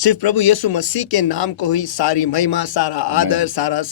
सिर्फ प्रभु यीशु मसीह के नाम को ही सारी महिमा, सारा आदर, सारा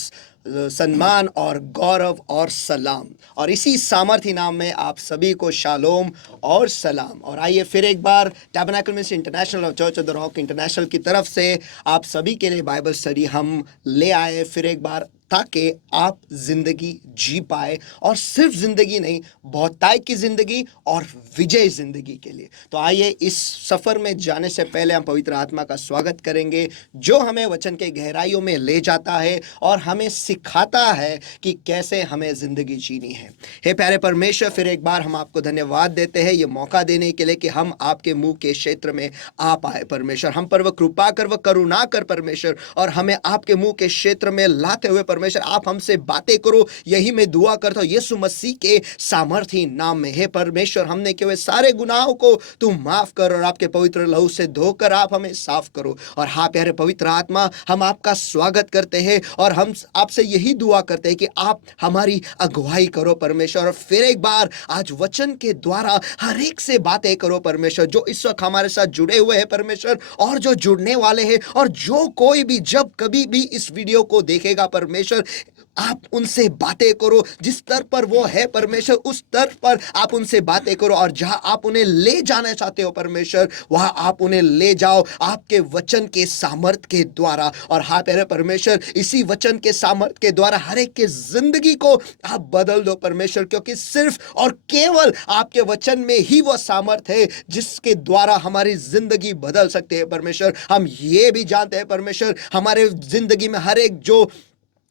सम्मान और गौरव और सलाम। और इसी सामर्थी नाम में आप सभी को शालोम और सलाम। और आइए फिर एक बार टैबरनेकल मिनिस्ट्री इंटरनेशनल और church of the rock international की तरफ से आप सभी के लिए बाइबल स्टडी हम ले आए फिर एक बार, ताकि आप जिंदगी जी पाए, और सिर्फ जिंदगी नहीं, बहुतायत की जिंदगी और विजय जिंदगी के लिए। तो आइए इस सफर में जाने से पहले हम पवित्र आत्मा का स्वागत करेंगे, जो हमें वचन के गहराइयों में ले जाता है और हमें सिखाता है कि कैसे हमें जिंदगी जीनी है। हे प्यारे परमेश्वर, फिर एक बार हम आपको धन्यवाद देते हैं ये मौका देने के लिए कि हम आपके मुंह के क्षेत्र में आ पाए। परमेश्वर, हम पर वह कृपा कर, वह करुणा कर परमेश्वर, और हमें आपके मुंह के क्षेत्र में लाते हुए परमेश्वर आप हमसे बातें करो, यही मैं दुआ करता हूं यीशु मसीह के सामर्थी नाम में। हे परमेश्वर, हमने किए हुए सारे गुनाहों को तू माफ कर और आपके पवित्र लहू से धोकर आप हमें साफ करो। और हाँ प्यारे पवित्र आत्मा, हम आपका स्वागत करते हैं और हम आपसे यही दुआ करते हैं कि आप हमारी अगुवाई करो परमेश्वर। और फिर एक बार आज वचन के द्वारा हर एक से बातें करो परमेश्वर, जो इस वक्त हमारे साथ जुड़े हुए हैं परमेश्वर, और जो जुड़ने वाले हैं, और जो कोई भी जब कभी भी इस वीडियो को देखेगा परमेश्वर, आप उनसे बातें करो। जिस स्तर पर वो है परमेश्वर, उस स्तर पर आप उनसे बातें करो, और जहां आप उन्हें ले जाना चाहते हो परमेश्वर, वहां आप उन्हें ले जाओ आपके वचन के सामर्थ के द्वारा। और हाँ प्यारे परमेश्वर, इसी वचन के सामर्थ के द्वारा हर एक के जिंदगी को आप बदल दो परमेश्वर, क्योंकि सिर्फ और केवल आपके वचन में ही वो सामर्थ है जिसके द्वारा हमारी जिंदगी बदल सकते हैं परमेश्वर। हम ये भी जानते हैं परमेश्वर, हमारे जिंदगी में हर एक जो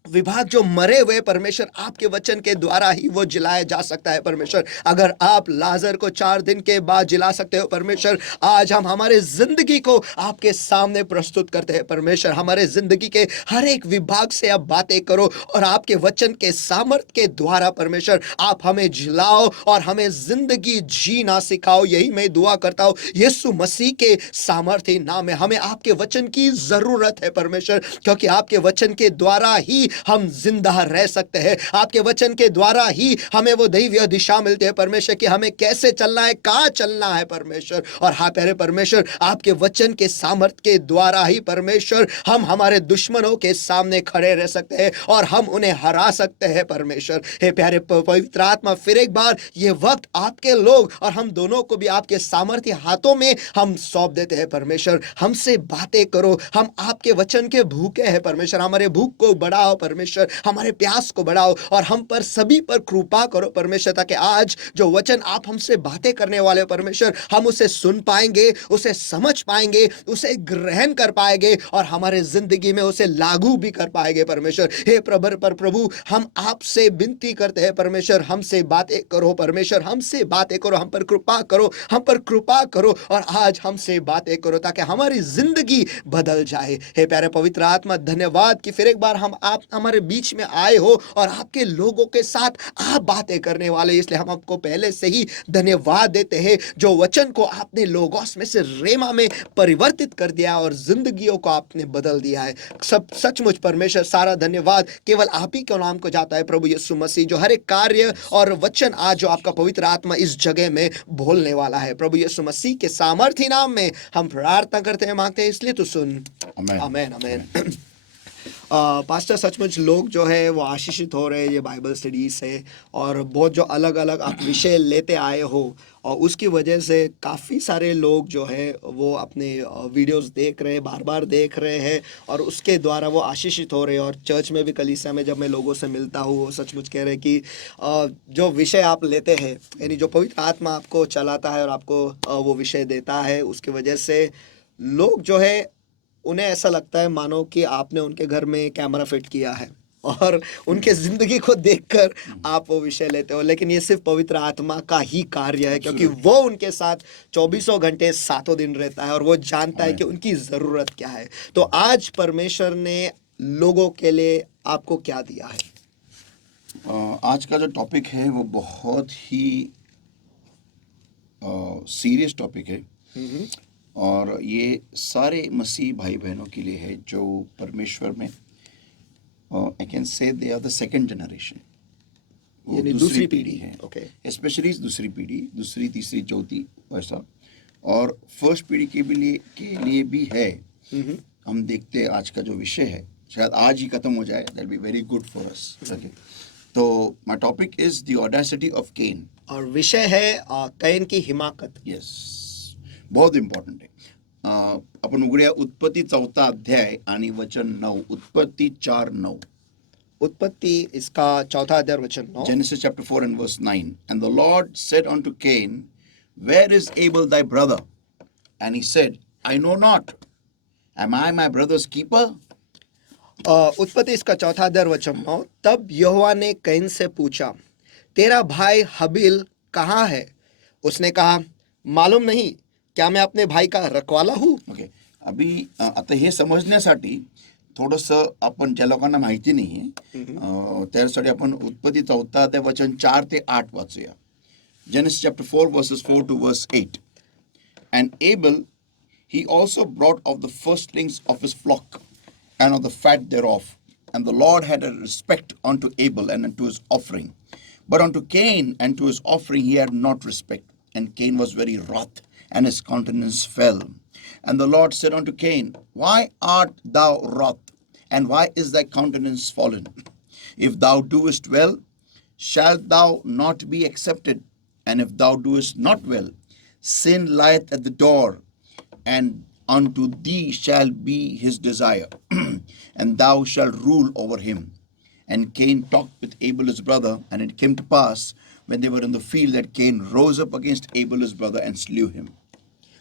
विभाग जो मरे हुए परमेश्वर, आपके वचन के द्वारा ही वो जिलाया जा सकता है परमेश्वर। अगर आप लाजर को 4 दिन के बाद जिला सकते हो परमेश्वर, आज हम हमारे जिंदगी को आपके सामने प्रस्तुत करते हैं परमेश्वर। हमारे जिंदगी के हर एक विभाग से आप बातें करो, और आपके वचन के सामर्थ के द्वारा परमेश्वर आप हमें जिलाओ और हमें जिंदगी जीना सिखाओ। यही मैं दुआ करता हूं यीशु मसीह के सामर्थी नाम में। हमें आपके वचन की जरूरत है परमेश्वर, क्योंकि आपके वचन के द्वारा ही हम जिंदा रह सकते हैं। आपके वचन के द्वारा ही हमें वो दैवीय दिशा मिलती है परमेश्वर, कि हमें कैसे चलना है, कहां चलना है परमेश्वर। और हाँ प्यारे परमेश्वर, आपके वचन के सामर्थ के द्वारा ही परमेश्वर हम हमारे दुश्मनों के सामने खड़े रह सकते हैं और हम उन्हें हरा सकते हैं परमेश्वर। हे प्यारे पवित्र आत्मा, फिर एक बार ये वक्त आपके लोग और हम दोनों को भी आपके सामर्थ्य हाथों में हम सौंप देते हैं परमेश्वर। हमसे बातें करो, हम आपके वचन के भूखे हैं परमेश्वर। हमारे भूख को बढ़ाओ परमेश्वर, हमारे प्यास को बढ़ाओ, और हम पर सभी पर कृपा करो परमेश्वर, ताकि आज जो वचन आप हमसे बातें करने वाले परमेश्वर, हम उसे सुन पाएंगे, उसे समझ पाएंगे, उसे ग्रहण कर पाएंगे, और हमारे जिंदगी में उसे लागू भी कर पाएंगे परमेश्वर। हे प्रभु, हम आपसे विनती करते हैं परमेश्वर, हमसे बातें करो परमेश्वर, हमसे बातें करो, हम पर कृपा करो, हम पर कृपा करो, और आज हमसे बातें करो ताकि हमारी जिंदगी बदल जाए। हे प्यारे पवित्र आत्मा, धन्यवाद कि फिर एक बार आप हमारे बीच में आए हो और आपके लोगों के साथ आप बातें करने वाले, इसलिए हम आपको पहले से ही धन्यवाद देते हैं। जो वचन को आपने लोगोस में से रेमा में परिवर्तित कर दिया और जिंदगियों को आपने बदल दिया है, सब सचमुच परमेश्वर सारा धन्यवाद केवल आप ही के नाम को जाता है प्रभु यीशु मसीह, जो हर एक कार्य और वचन आज जो आपका पवित्र आत्मा इस जगह में बोलने वाला है, प्रभु यीशु मसीह के सामर्थी नाम में हम प्रार्थना करते हैं, मांगते हैं, इसलिए तो सुन। आमीन आमीन। पास्टर, सचमुच लोग जो है वो आशीषित हो रहे हैं ये बाइबल स्टडी से, और बहुत जो अलग अलग आप विषय लेते आए हो, और उसकी वजह से काफ़ी सारे लोग जो है वो अपने वीडियोस देख रहे हैं, बार बार देख रहे हैं, और उसके द्वारा वो आशीषित हो रहे हैं। और चर्च में भी कलीसिया में जब मैं लोगों से मिलता हूँ, वो सचमुच कह रहे हैं कि जो विषय आप लेते हैं, यानी जो पवित्र आत्मा आपको चलाता है और आपको वो विषय देता है, उसकी वजह से लोग जो है उन्हें ऐसा लगता है मानो कि आपने उनके घर में कैमरा फिट किया है और उनके जिंदगी को देखकर आप वो विषय लेते हो। लेकिन ये सिर्फ पवित्र आत्मा का ही कार्य है, क्योंकि वो उनके साथ 24 घंटे 7 दिन रहता है और वो जानता है कि उनकी ज़रूरत क्या है। तो आज परमेश्वर ने लोगों के लिए आपको क्या दिया है? आज का जो टॉपिक है वो बहुत ही सीरियस टॉपिक है, और ये सारे मसीह भाई बहनों के लिए है जो परमेश्वर में I can say they are the second generation, वो दूसरी पीढ़ी है। स्पेशली दूसरी पीढ़ी, दूसरी तीसरी चौथी वैसा, और फर्स्ट पीढ़ी के लिए भी है। हम देखते हैं आज का जो विषय है, शायद आज ही खत्म हो जाए, that be very good for us. Okay, तो my topic is the audacity of Cain. और विषय है कैन की हिमाकत. येस, बहुत इम्पॉर्टंट आहे. आपण उघड्या उत्पत्ती 4 अध्याय आणि वचन 9. उत्पत्ती 4:9. उत्पत्ति इसका 4 अध्याय वचन 9. Genesis chapter 4 and verse 9. And the Lord said unto Cain, Where is Abel thy brother? And he said, I know not. Am I my brother's keeper? उत्पत्ति इसका 4 अध्याय वचन 9. तब यहोवा ने कैन से पूछा, तेरा भाई हबील कहाँ है? उसने कहा, मालूम नहीं, क्या मैं अपने भाई का रखवाला हूँ? ओके, अभी आता हे समजण्यासाठी थोडंसं आपण ज्या लोकांना माहिती नाही आहे त्यासाठी आपण उत्पत्ती 4 अध्याय वचन 4 ते 8 वाचूया. Genesis chapter 4 verses 4 to verse 8. And Abel he also brought of the firstlings of his flock and of the fat thereof. And the Lord had a respect unto Abel and unto his offering. But unto Cain and to his offering he had not respect. And Cain was very wroth, and his countenance fell. And the Lord said unto Cain, Why art thou wroth, and why is thy countenance fallen? If thou doest well, shalt thou not be accepted? And if thou doest not well, sin lieth at the door, and unto thee shall be his desire, and thou shalt rule over him. And Cain talked with Abel his brother, and it came to pass, when they were in the field, that Cain rose up against Abel his brother and slew him.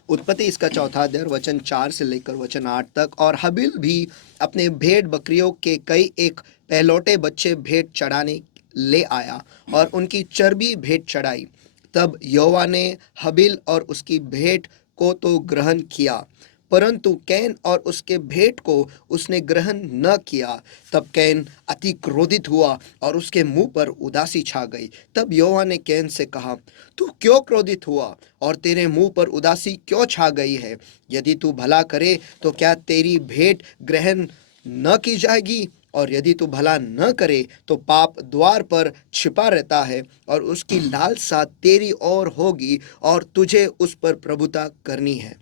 उत्पत्ति इसका 4 अध्याय वचन 4 से लेकर वचन 8 तक. और हबील भी अपने भेड़ बकरियों के कई एक पहलौटे बच्चे भेंट चढ़ाने ले आया और उनकी चर्बी भेंट चढ़ाई. तब यहोवा ने हबील और उसकी भेंट को तो ग्रहण किया, परंतु कैन और उसके भेंट को उसने ग्रहण न किया. तब कैन अति क्रोधित हुआ और उसके मुंह पर उदासी छा गई. तब यहोवा ने कैन से कहा, तू क्यों क्रोधित हुआ और तेरे मुंह पर उदासी क्यों छा गई है? यदि तू भला करे तो क्या तेरी भेंट ग्रहण न की जाएगी? और यदि तू भला न करे तो पाप द्वार पर छिपा रहता है और उसकी लालसा तेरी ओर होगी और तुझे उस पर प्रभुता करनी है.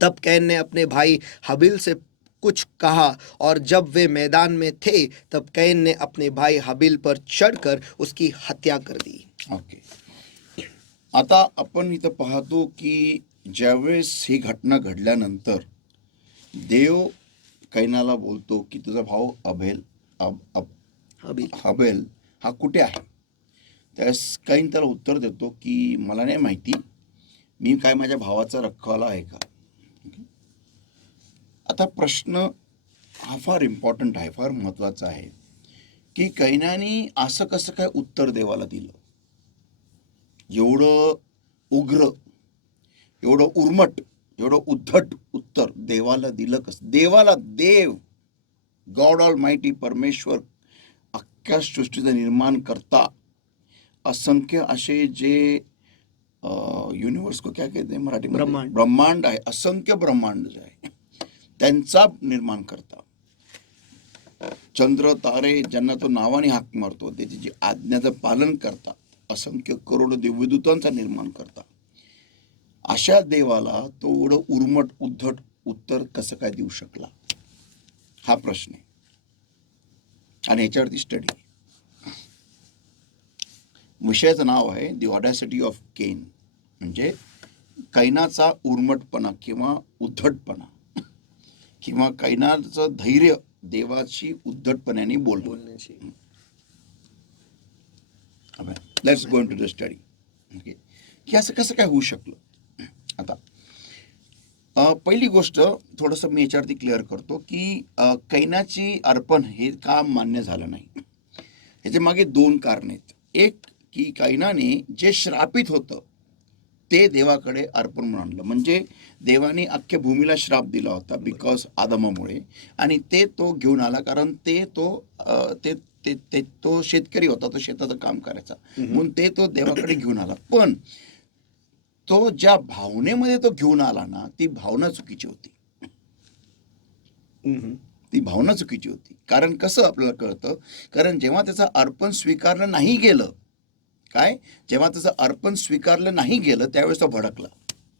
तब कैन ने अपने भाई हबील से कुछ कहा, और जब वे मैदान में थे तब कैन ने अपने भाई हबील पर चढ़कर उसकी हत्या कर दी. ओके, आता आपण इथं पाहतो की ज्यावेळेस ही घटना घडल्यानंतर देव कैनाला बोलतो की तुझा भाऊ हबेल हा कुठे आहे? त्यावेळेस कैन त्याला उत्तर देतो की मला नाही माहिती, मी काय माझ्या भावाचा रखवाला आहे का? आता प्रश्न हा फार इम्पॉर्टंट आहे, फार महत्त्वाचा आहे की कैनाने असं कसं काय उत्तर देवाला दिलं? एवढं उग्र, एवढं उर्मट, एवढं उद्धट उत्तर देवाला दिलं कसं? देवाला, देव, गॉड ऑल माइटी, परमेश्वर, अख्ख्या सृष्टीचं निर्माण करता, असंख्य असे जे युनिवर्स को क्या कहते हैं मराठी में, ब्रह्मांड आहे, असंख्य ब्रह्मांड जे आहे त्यांचा निर्माण करता, चंद्र तारे ज्यांना तो नावाने हाक मारतो, त्याची जी आज्ञाचं पालन करता, असंख्य करोड दिव्यदूतांचा निर्माण करता, अशा देवाला तो एवढं उर्मट उद्धट उत्तर कसं काय देऊ शकला? हा प्रश्न आहे. आणि याच्यावरती स्टडी, विषयाचं नाव आहे द ऑडॅसिटी ऑफ केन, म्हणजे कैनाचा उर्मटपणा किंवा उद्धटपणा, किंवा कैनाचं धैर्य देवाची उद्धटपणाने बोलण्याची. Let's go into the study. Okay, की असं कसं काय होऊ शकलं? आता पहिली गोष्ट थोडंसं मी याच्यावरती क्लिअर करतो की कैनाची अर्पण हे का मान्य झालं नाही. ह्याच्या मागे 2 कारणे आहेत. एक की कैनाने जे श्रापित होतं ते देवाकडे अर्पण म्हणून आणलं, म्हणजे देवाने अख्ख्या भूमीला श्राप दिला होता बिकॉज आदमामुळे, आणि ते तो घेऊन आला, कारण तो शेतकरी होता, तो शेताचं काम करायचा, म्हणून ते तो देवाकडे घेऊन आला. पण तो ज्या भावनेमध्ये तो घेऊन आला ना, ती भावना चुकीची होती. ती भावना चुकीची होती. कारण कसं आपल्याला कळतं, कारण जेव्हा त्याचं अर्पण स्वीकारलं नाही गेलं, काय जेव्हा त्याचं अर्पण स्वीकारलं नाही गेलं त्यावेळेस तो भडकला.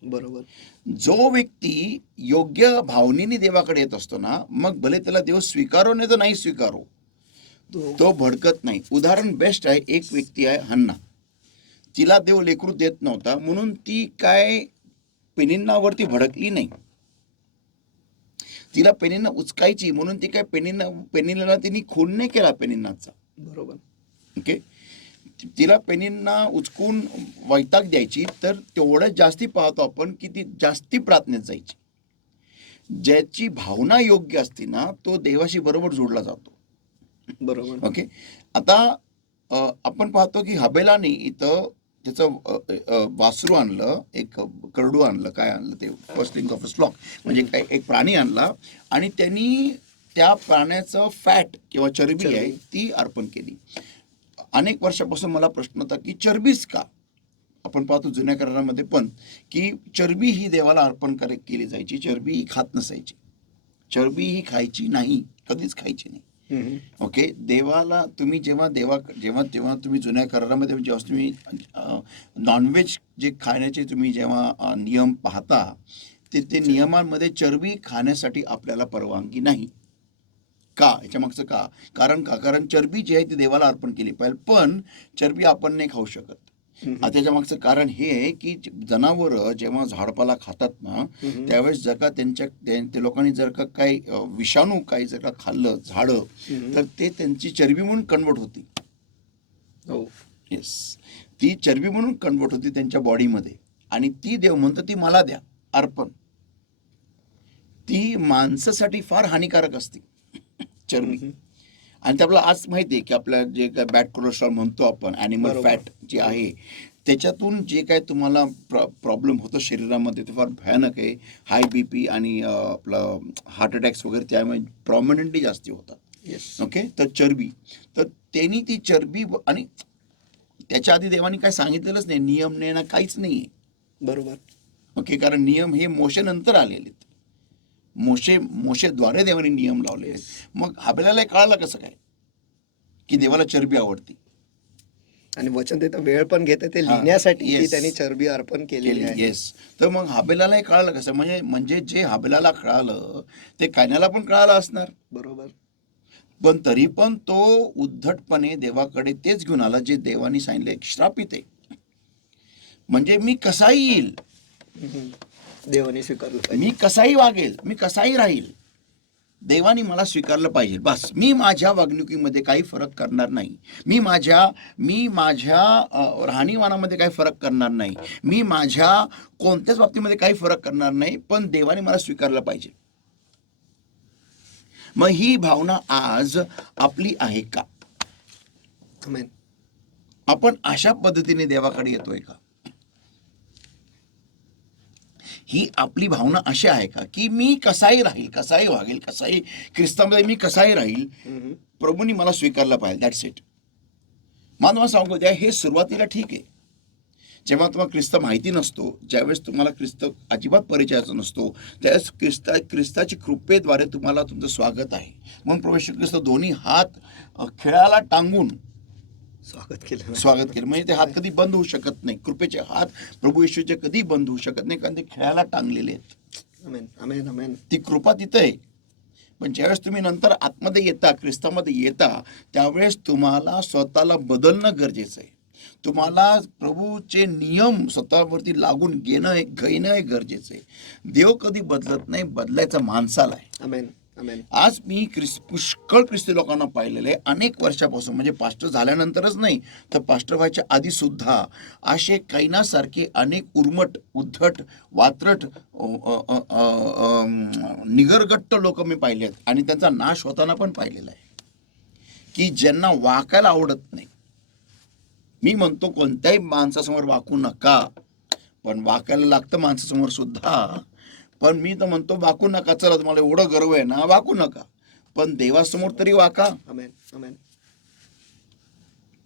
बरोबर. जो व्यक्ती योग्य भावनेने देवाकडे येत असतो ना, मग भले त्याला देव स्वीकारो नाही तर नाही स्वीकारो, तो भडकत नाही. उदाहरण बेस्ट आहे, एक व्यक्ती आहे हन्ना. तिला देव लेकरू देत नव्हता म्हणून ती काय पेनिन्नावरती भडकली नाही. तिला पेनिन्ना उचकायची म्हणून ती काय पेनिन्नाला तिने खून नाही केला पेनिन्नाचा. बरोबर. ओके, तिला पेनिन्ना उचकून वैताग द्यायची, तर तेवढं जास्ती पाहतो आपण की ती जास्ती प्रार्थनेत जायची. ज्याची भावना योग्य असते ना, तो देवाशी बरोबर जोडला जातो. बरोबर. ओके, आता आपण पाहतो की हबेलाने इथं त्याचं वासरू आणलं, एक करडू आणलं, काय आणलं ते फर्स्टलिंग ऑफ अ फ्लॉक, म्हणजे काय एक प्राणी आणला आणि त्यांनी त्या प्राण्याचं फॅट किंवा चरबी आहे ती अर्पण केली. अनेक वर्षापासून मला प्रश्न होता की चरबीच का? आपण पाहतो जुन्या करारामध्ये पण की चरबी ही देवाला अर्पण केली जायची, चरबी ही खात नसायची, चरबी ही खायची नाही, कधीच खायची नाही. ओके, देवाला तुम्ही जेव्हा जेव्हा तुम्ही जुन्या करारामध्ये जेव्हा तुम्ही नॉनव्हेज जे खाण्याचे तुम्ही जेव्हा नियम पाहता, ते नियमांमध्ये चरबी खाण्यासाठी आपल्याला परवानगी नाही. का? याच्या मागचं का? कारण चरबी जी आहे ती देवाला अर्पण केली पाहिजे, पण चरबी आपण नाही खाऊ शकत. त्याच्या मागचं कारण हे आहे की जनावरं जेव्हा झाडपाला खातात ना, त्यावेळेस जर का ते लोकांनी जर का काही विषाणू काही जर का खाल्लं झाडं, तर ते त्यांची चरबी म्हणून कन्वर्ट होती. येस, ती चरबी म्हणून कन्वर्ट होती त्यांच्या बॉडीमध्ये, आणि ती देव म्हणतो ती मला द्या अर्पण. ती माणसासाठी फार हानिकारक असते चरबी. आणि ते आपल्याला आज माहिती आहे की आपल्या जे काय बॅड कोलेस्ट्रॉल म्हणतो आपण, ॲनिमल फॅट जे आहे, त्याच्यातून जे काय तुम्हाला प्रॉब्लेम होतो शरीरामध्ये ते फार भयानक आहे. हाय BP आणि आपलं हार्ट अटॅक्स वगैरे त्यामुळे प्रॉमिनंटली जास्ती होतात. ओके, तर चरबी, तर त्यांनी ती चरबी, आणि त्याच्या आधी देवानी काय सांगितलेलंच नाही, नियम नाही ना काहीच नाही. बरोबर. ओके, कारण नियम हे मोशेनंतर आलेले आहेत. मोशेद्वारे देवाने नियम लावले. मग हबेलाला कळालं कसं काय की देवाला चरबी आवडती, आणि वचन देतं वेळ पण घेते ते लिहिण्यासाठी की त्यांनी चरबी अर्पण केलेली आहे. येस, तर मग हबेलाला कळालं कसं? म्हणजे जे हबेलाला कळालं ते कायनाला पण कळालं असणार. बरोबर. पण तरी पण तो उद्धटपणे देवाकडे तेच घेऊन आला जे देवानी सांगितले, श्रापित आहे. म्हणजे मी कसाही येईल, देवाने स्वीकारलं, मी कसाही वागेल, मी कसाही राहील, देवानी मला स्वीकारलं पाहिजे. बस, मी माझ्या वागणुकीमध्ये काही फरक करणार नाही, मी माझ्या राहणीमानामध्ये काही फरक करणार नाही, मी माझ्या कोणत्याच बाबतीमध्ये काही फरक करणार नाही, पण देवाने मला स्वीकारलं पाहिजे. मग ही भावना आज आपली आहे का? आमेन. आपण अशा पद्धतीने देवाकडे येतोय का? ही आपली भावना अशी आहे का की मी कसाही राहील, कसाही वागेल, कसाही ख्रिस्तामध्ये मी कसाही राहील, प्रभूंनी मला स्वीकारलं पाहिजे, दॅट्स इट. मला तुम्हाला सांगू द्या, हे सुरुवातीला ठीक आहे. जेव्हा तुम्हाला ख्रिस्त माहिती नसतो, ज्यावेळेस तुम्हाला ख्रिस्त अजिबात परिचयाचा नसतो, त्यावेळेस ख्रिस्ताची कृपेद्वारे तुम्हाला तुमचं स्वागत आहे. म्हणून प्रभू येशू ख्रिस्त दोन्ही हात खेळाला टांगून स्वागत केलं. म्हणजे ते हात कधी बंद होऊ शकत नाही. कृपेचे हात प्रभू येशूचे कधी बंद होऊ शकत नाही, कारण ते खेळायला टांगलेले आहेत. आमेन, आमेन, आमेन. ती कृपा तिथं आहे. पण ज्यावेळेस तुम्ही नंतर आतमध्ये येता, ख्रिस्तामध्ये येता, त्यावेळेस तुम्हाला स्वतःला बदलणं गरजेचं आहे. तुम्हाला प्रभूचे नियम स्वतःवरती लागून घेणं हे गरजेचं आहे. देव कधी बदलत नाही, बदलायचा माणसाला आहे. आमेन, आमेन. आज मी पुष्कळ ख्रिस्ती लोकांना पाहिलेले अनेक वर्षापासून, म्हणजे पास्टर झाल्यानंतरच नाही तर पास्टर व्हायच्या आधी सुद्धा असे कैनासारखे अनेक उर्मट, उद्धट, वात्रट, निगरगट्ट लोक मी पाहिले आहेत, आणि त्यांचा नाश होताना पण पाहिलेला आहे, की ज्यांना वाकायला आवडत नाही. मी म्हणतो कोणत्याही माणसासमोर वाकू नका, पण वाकायला लागतं माणसासमोर सुद्धा. पण मी तर म्हणतो वाकू नका. चला, तुम्हाला एवढं गर्व आहे ना, वाकू नका, पण देवासमोर तरी वाका. आमेन, आमेन.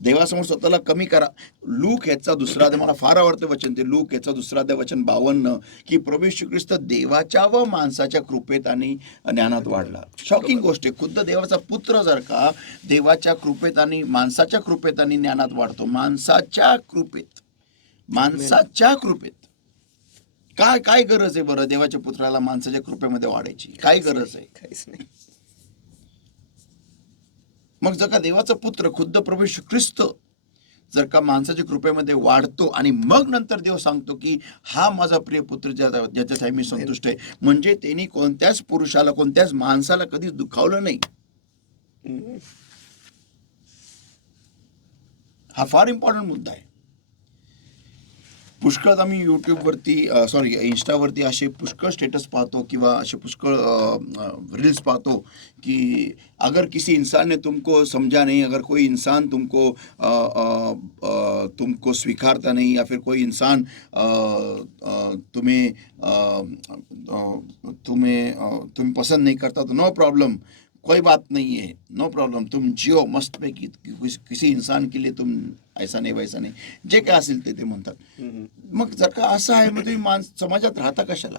देवासमोर स्वतःला कमी करा. लूक याचा दुसरा अध्याय, मला फार आवडतं वचन ते, लूक याचा दुसरा अध्याय वचन 52, की प्रभू येशू ख्रिस्त देवाच्या व माणसाच्या कृपेत आणि ज्ञानात वाढला. शॉकिंग गोष्ट आहे. खुद्द देवाचा पुत्र जर का देवाच्या कृपेत आणि माणसाच्या कृपेत आणि ज्ञानात वाढतो, माणसाच्या कृपेत. काय काय गरज आहे बरं देवाच्या पुत्राला माणसाच्या कृपेमध्ये वाढायची? काय गरज आहे? काहीच नाही. मग जर का देवाचा पुत्र खुद्द प्रभू येशू ख्रिस्त जर का माणसाच्या कृपेमध्ये वाढतो आणि मग नंतर देव सांगतो की हा माझा प्रिय पुत्र ज्याच्यात मी संतुष्ट आहे, म्हणजे त्यांनी कोणत्याच पुरुषाला कोणत्याच माणसाला कधीच दुखावलं नाही. हम्म. हा फार इम्पॉर्टंट मुद्दा आहे. पुष्कळ आम्ही यूट्यूबवरती इंस्टावरती असे पुष्कळ स्टेटस पाहतो किंवा असे पुष्कळ रील्स पाहतो कि अगर किसी इंसान ने तुमको समझा नहीं, अगर कोई इंसान तुमको स्वीकारता नहीं, या फिर कोई इंसान तुम्हें पसंद नहीं करता, तो नो प्रॉब्लम, कोई बात नहीं है, नो प्रॉब्लम, तुम जियो मस्त पैकी, किसी इंसान के लिए तुम ऐसा नाही वैसा नाही, जे काय असेल ते म्हणतात. मग जर का असं आहे मग तुम्ही समाजात राहता कशाला?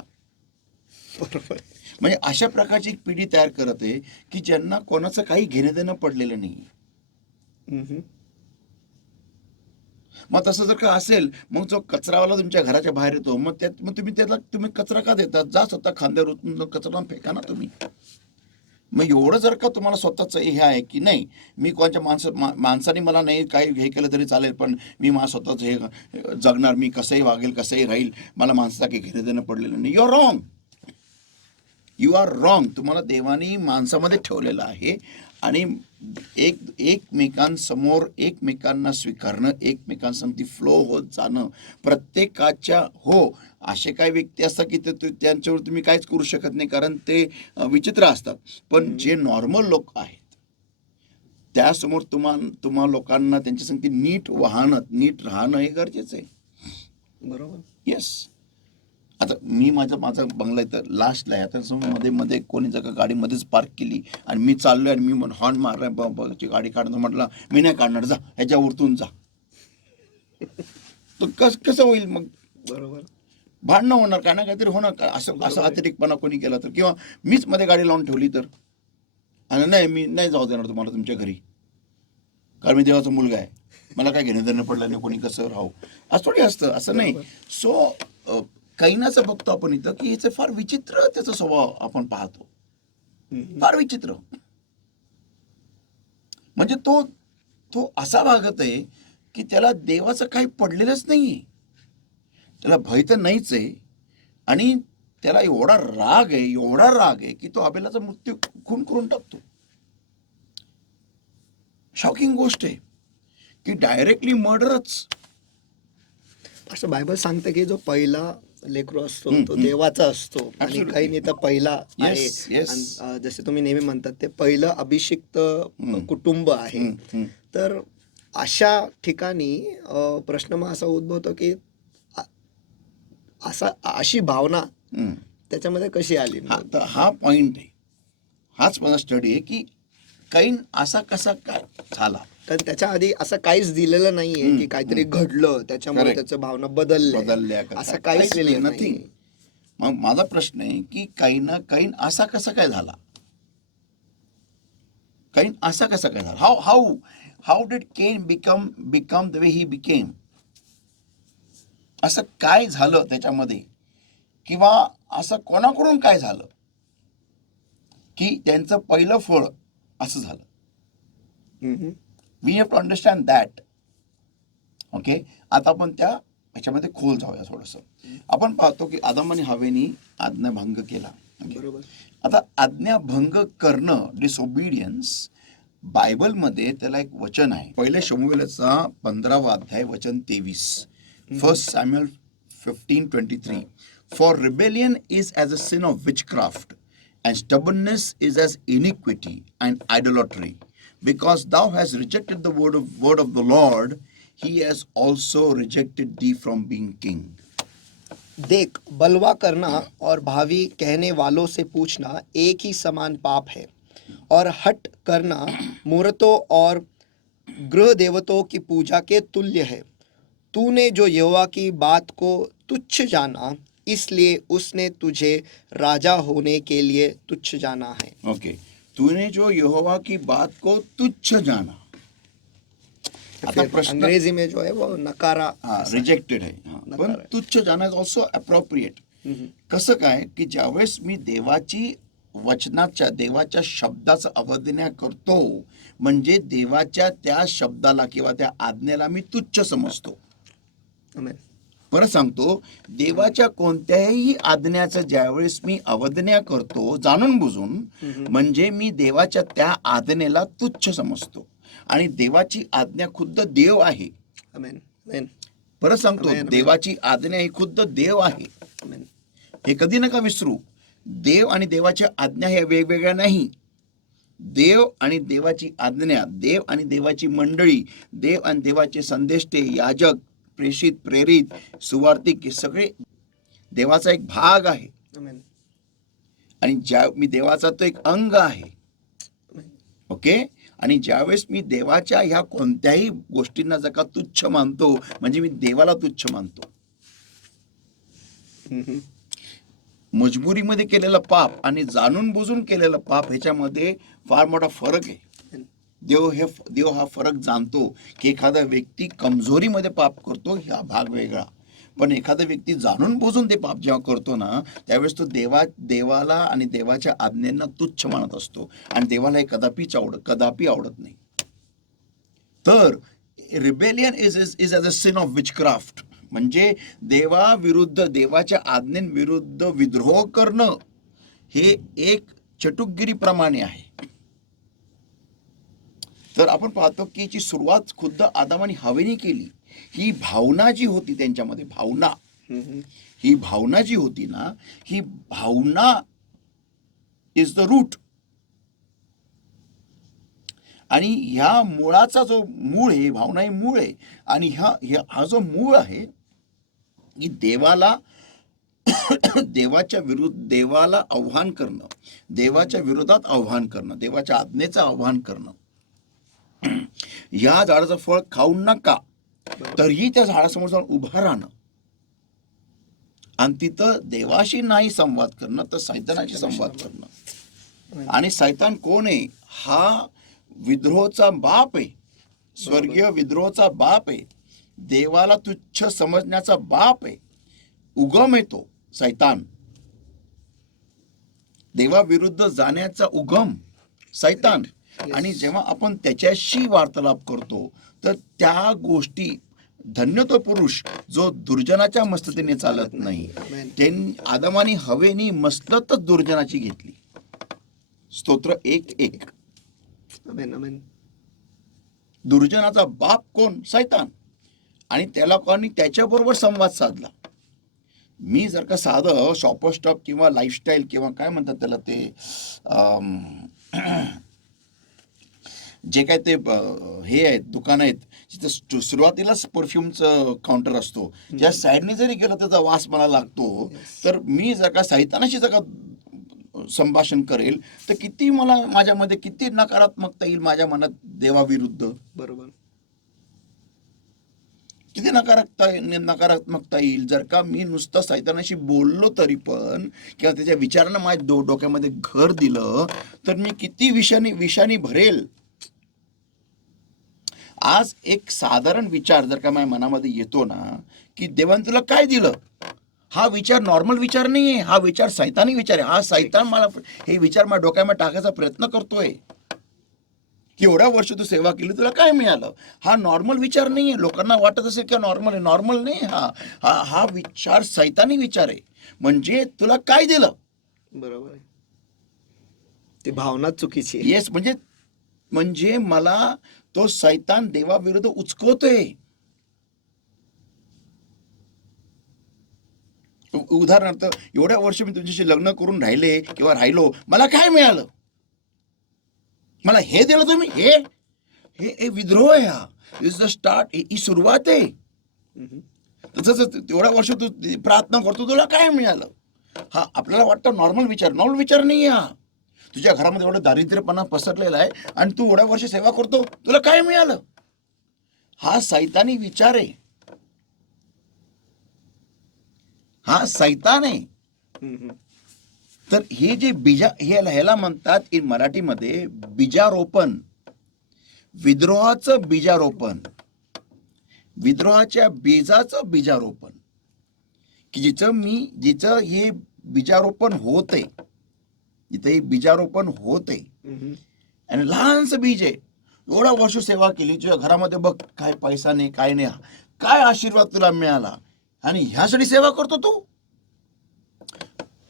बरोबर. म्हणजे अशा प्रकारची एक पिढी तयार करत आहे की ज्यांना कोणाचं काही घेणं देणं पडलेलं नाही. हम्म. मग तसं जर का असेल, मग जो कचरावाला तुमच्या घराच्या बाहेर येतो, मग तुम्ही कचरा का देतात? जा स्वतः खांद्यावर उचलून कचरा फेका ना तुम्ही. मग एवढं जर का तुम्हाला स्वतःच हे आहे की नाही, मी कोणत्या माणसाने मला नाही काही हे केलं तरी चालेल, पण मी मला स्वतःच हे जगणार, मी कसंही वागेल कसंही राहील, मला माणसाचं काही घेणं देणं पडलेलं नाही. You are wrong. तुम्हाला देवानी माणसामध्ये ठेवलेलं आहे आणि एकमेकांसमोर एकमेकांना स्वीकारणं, एकमेकांसमोर फ्लो होत जाणं, प्रत्येकाच्या असे काही व्यक्ती असतात की त्यांच्यावर तुम्ही काहीच करू शकत नाही, कारण ते विचित्र असतात. पण जे नॉर्मल लोक आहेत त्यासमोर तुम्हा लोकांना त्यांच्या संगती नीट राहणं हे गरजेचं आहे. बरोबर. येस. आता मी माझा बंगला इथं लास्टला आहे. आता समोर मध्ये कोणी जर का गाडीमध्येच पार्क केली आणि मी चाललोय आणि मी हॉर्न मारलाय, गाडी काढणं, म्हटलं मी नाही काढणार, जा ह्याच्यावरतून जा, तर कसं होईल? मग बरोबर. भांडणं होणार, काय ना काहीतरी होणार. असं अतिरेकपणा कोणी केला तर, किंवा मीच मध्ये गाडी लावून ठेवली तर, आणि नाही मी नाही जाऊ देणार तुम्हाला तुमच्या घरी, कारण मी देवाचा मुलगा आहे, मला काय घेणं देणं पडलं नाही, कोणी कसं राहू, असं थोडी असतं. असं नाही. सो कैनाचं बघतो आपण इथं की याचं फार विचित्र त्याचा स्वभाव आपण पाहतो, फार विचित्र. म्हणजे तो असा वागत आहे की त्याला देवाचं काही पडलेलंच नाहीये, त्याला भय तर नाहीच आहे, आणि त्याला एवढा राग आहे की तो आबेलाचा मृत्यू खून करून टाकतो. शॉकिंग गोष्ट आहे की डायरेक्टली मर्डरच. असं बायबल सांगतं की जो पहिला लेकरू असतो तो देवाचा असतो, आणि Absolutely. काही नाही तर पहिला आहे. yes. आणि जसे तुम्ही नेहमी म्हणतात ते पहिलं अभिषिक्त कुटुंब आहे. तर अशा ठिकाणी प्रश्न मग असा उद्भवतो की अशी भावना त्याच्यामध्ये कशी आली? तर हा पॉइंट आहे, हाच माझा स्टडी आहे की कैन असा कसा काय झाला. तर त्याच्या आधी असं काहीच दिलेलं नाहीये की काहीतरी घडलं त्याच्यामुळे Correct. त्याच्या भावना बदलल्या, असं काहीच नाही. नाही. मग माझा प्रश्न आहे की कैन असा कसा काय झाला? कैन असा कसा काय झाला? How did Cain become the way he became? असं काय झालं त्याच्यामध्ये, किंवा असं कोणाकडून काय झालं की त्यांचं पहिलं फळ असं झालं? We have to understand that. Okay, आता आपण ह्याच्यामध्ये खोल जाऊया थोडंसं. आपण पाहतो की आदम आणि हवेनी आज्ञाभंग केला. बरोबर. आता आज्ञाभंग करणं, डिसओबिडियन्स, बायबलमध्ये त्याला एक वचन आहे. पहिले शमूएलचा 15वा अध्याय वचन 23, 1 Samuel 15:23. For rebellion is as a sin of witchcraft, and stubbornness is as iniquity and idolatry. Because thou hast rejected the word of the Lord, he has also rejected thee from being king. देख, बलवा करना और भावी कहने वालों से पूछना एक ही समान पाप है, और हट करना मूर्तों और गृह देवताओं की पूजा के तुल्य है. तूने जो यहोवा की बात को तुच्छ जाना, इसलिए उसने तुझे राजा होने के लिए तुच्छ जाना है. ओके, तूने जो यहोवा की बात को तुच्छ जाना. आता फिर प्रश्न अंग्रेजी में जो है वो नकारा रिजेक्टेड आहे पण तुच्छ जाणं इज ऑल्सो अप्रोप्रिएट. कसं काय की ज्यावेळेस मी देवाची वचनाच्या देवाच्या शब्दाचा अवज्ञा करतो म्हणजे देवाच्या त्या शब्दाला किंवा त्या आज्ञेला मी तुच्छ समजतो. आमेन. परत सांगतो, देवाच्या कोणत्याही आज्ञाचं ज्यावेळेस मी अवज्ञा करतो जाणून बुजून म्हणजे मी देवाच्या त्या आज्ञेला तुच्छ समजतो आणि देवाची आज्ञा खुद्द देव आहे. आमेन. आमेन. परत सांगतो, आमेन, आमेन. देवाची आज्ञा ही खुद्द देव आहे. आमेन. हे कधी नका विसरू. देव आणि देवाच्या आज्ञा ह्या वेगवेगळ्या नाही. देव आणि देवाची आज्ञा, देव आणि देवाची मंडळी, देव आणि देवाचे संदेष्टे, याजक, प्रेषित, प्रेरित, सुवार्तिक हे सगळे देवाचा एक भाग आहे. आमेन. आणि मी देवाचा तो एक अंग आहे. ओके. आणि ज्यावेळेस मी देवाच्या ह्या कोणत्याही गोष्टींना जर का तुच्छ मानतो म्हणजे मी देवाला तुच्छ मानतो. मजबुरीमध्ये केलेलं पाप आणि जाणून बुजून केलेलं पाप ह्याच्यामध्ये फार मोठा फरक आहे. देव हा फरक जाणतो की एखादा व्यक्ती कमजोरीमध्ये पाप करतो हा भाग वेगळा, पण एखादा व्यक्ती जाणून बुजून ते पाप जेव्हा करतो ना त्यावेळेस तो देवाला आणि देवाच्या आज्ञांना तुच्छ मानत असतो आणि देवाला हे कदापि आवडत नाही. तर rebellion is as a sin of witchcraft म्हणजे देवाविरुद्ध देवाच्या आज्ञेविरुद्ध विद्रोह करणं हे एक चटुकगिरीप्रमाणे आहे. तर आपण पाहतो की याची सुरुवात खुद्द आदाम आणि हवेने केली. ही भावना जी होती त्यांच्यामध्ये, ही भावना जी होती ना, ही भावना इज द रूट. आणि ह्या मुळाचा जो मूळ आहे, भावना ही मूळ आहे. आणि हा जो मूळ आहे की देवाला देवाला आव्हान करणं, देवाच्या विरोधात आव्हान करणं, देवाच्या आज्ञेचं आव्हान करणं. या झाडाचं फळ खाऊ नका तरीही त्या झाडासमोर जाऊन उभं राहणं आणि तिथं देवाशी नाही संवाद करणं तर सैतानाशी संवाद करणं. आणि सैतान कोण आहे? हा विद्रोहाचा बाप आहे, स्वर्गीय विद्रोहाचा बाप आहे, देवाला तुच्छ समजण्याचा बाप आहे, उगम येतो सैतान. देवाविरुद्ध जाण्याचा उगम सैतान. आणि जेव्हा आपण त्याच्याशी वार्तालाप करतो तर त्या गोष्टी, धन्य तो पुरुष जो दुर्जनाच्या मस्ततेने चालत नाही. त्यांनी आदम आणि हवेनी मस्ततच दुर्जनाची घेतली. स्तोत्र 1:1. दुर्जनाचा बाप कोण? सैतान. आणि त्याला कोणी त्याच्याबरोबर संवाद साधला. मी जर का साधं शॉपस्टॉप किंवा लाईफस्टाईल किंवा काय म्हणतात त्याला ते जे काय ते हे आहेत दुकानं आहेत जिथं सुरुवातीलाच परफ्यूमचं काउंटर असतो, ज्या साईडने जरी गेलं त्याचा वास मला लागतो, तर मी जर का सैतानाशी जर का संभाषण करेल तर किती मला माझ्यामध्ये किती नकारात्मकता येईल माझ्या मनात देवाविरुद्ध. बरोबर. किती नकारात्मकता येईल जर का मी नुसतं सैतानाशी बोललो तरी पण किंवा त्याच्या विचारांना माझ्या डोक्यामध्ये घर दिलं तर मी किती विषानी भरेल. आज एक साधारण विचार जर का माझ्या मनामध्ये येतो ना की देवाने तुला काय दिलं, हा विचार नॉर्मल विचार नाही आहे, हा विचार सैतानी विचार आहे. हा सैतान मला हे विचार माझ्या डोक्यामध्ये टाकायचा प्रयत्न करतोय की एवढ्या वर्ष तू सेवा केली तुला काय मिळालं. हा नॉर्मल विचार नाही आहे. लोकांना वाटत असेल की नॉर्मल आहे, नॉर्मल नाही. हा विचार सैतानी विचार आहे. म्हणजे तुला काय दिलं. बरोबर आहे. ती भावना चुकीची आहे. येस. म्हणजे मला तो सैतान देवाविरुद्ध उचकवतोय. उदाहरणार्थ एवढ्या वर्ष मी तुमच्याशी लग्न करून राहिले किंवा राहिलो, मला काय मिळालं, मला हे दिलं तुम्ही, हे विद्रोह आहे. हा इज द स्टार्ट, ही सुरुवात आहे. तसंच एवढ्या वर्ष तू प्रार्थना करतो तुला काय मिळालं. हा आपल्याला वाटतं नॉर्मल विचार नाही. हा तुझ्या घरामध्ये एवढं दारिद्र्यपणा पसरलेला आहे आणि तू एवढ्या वर्ष सेवा करतो तुला काय मिळालं. हा सैतानी विचार आहे. हा सैतान आहे. तर हे जे ह्याला म्हणतात मराठीमध्ये बीजारोपण, विद्रोहाचं बीजारोपण. विद्रोहाच्या बीजाचं बीजारोपण, की जिचं हे बीजारोपण होत आहे, जिथे हे बीजारोपण होत आहे आणि लहानसं बीज आहे. एवढा वर्ष सेवा केली, तुझ्या घरामध्ये बघ काय पैसा नाही, काय नाही, काय आशीर्वाद तुला मिळाला आणि ह्यासाठी सेवा करतो तू.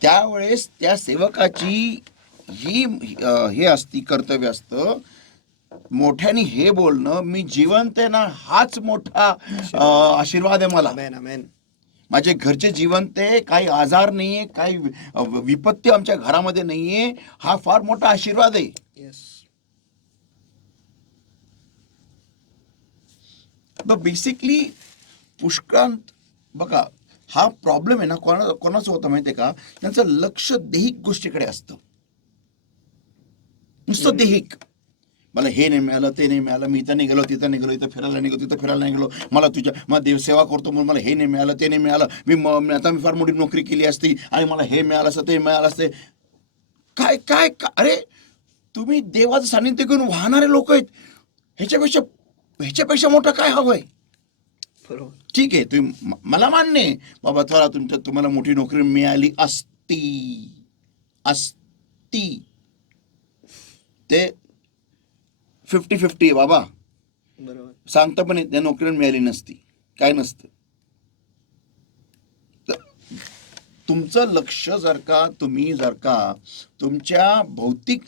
त्यावेळेस त्या सेवकाची ही हे असती, कर्तव्य असतं मोठ्याने हे बोलणं, मी जिवंत आहे ना, हाच मोठा आशीर्वाद आहे मला. आमेन, आमेन. माझे घरचे जिवंत आहे, काही आजार नाहीये, काही विपत्ती आमच्या घरामध्ये नाहीये, हा फार मोठा आशीर्वाद आहे. Yes. बेसिकली पुष्कळांत बघा, हा प्रॉब्लेम आहे ना, कोणाचं होतं माहितीये का, त्यांचं लक्ष दैहिक गोष्टीकडे असतं, नुसतं दैहिक. मला हे नाही मिळालं, ते नाही मिळालं, मी इथं नाही गेलो, तिथं नाही गेलो, इथं फिरायला नाही गेलो, तिथं फिरायला नाही गेलो, मला देव सेवा करतो म्हणून मला हे नाही मिळालं, ते नाही मिळालं, आता मी फार मोठी नोकरी केली असती आणि मला हे मिळालं असतं, ते मिळालं असते. काय काय अरे, तुम्ही देवाचं सानिध्य घेऊन वाहणारे लोक आहेत. ह्याच्यापेक्षा मोठं काय हवंय? बरोबर. ठीक आहे, तुम्ही मला मान्य आहे बाबा, चला तुम्हाला मोठी नोकरी मिळाली असती ते 50-50 बाबा, बरोबर. सांगता पण त्या नोकरी मिळाली नसती, काय नसतं. तुमचं लक्ष तुम्ही जर का तुमच्या भौतिक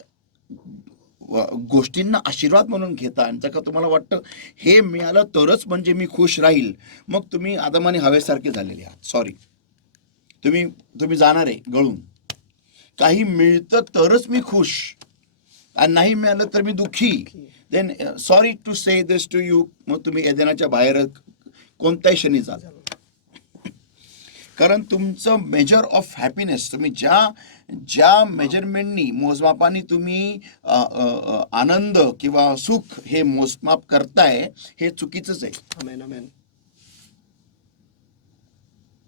गोष्टींना आशीर्वाद म्हणून घेता आणि जर का तुम्हाला वाटतं हे मिळालं तरच म्हणजे मी खुश राहील, मग तुम्ही आदमाने हवेसारखे झालेले आहात. सॉरी, तुम्ही जाणार आहे गळून. काही मिळतं तरच मी खुश आणि नाही मिळालं तर मी दुःखी. Then sorry to say this to you, मग तुम्ही एदेनाच्या बाहेर कोणत्याही क्षणी जाल. कारण तुमचं मेजर ऑफ हॅपीनेस, तुम्ही ज्या मेजरमेंटनी, मोजमापानी तुम्ही आनंद किंवा सुख हे मोजमाप करताय, हे चुकीचंच आहे. आमेन, आमेन.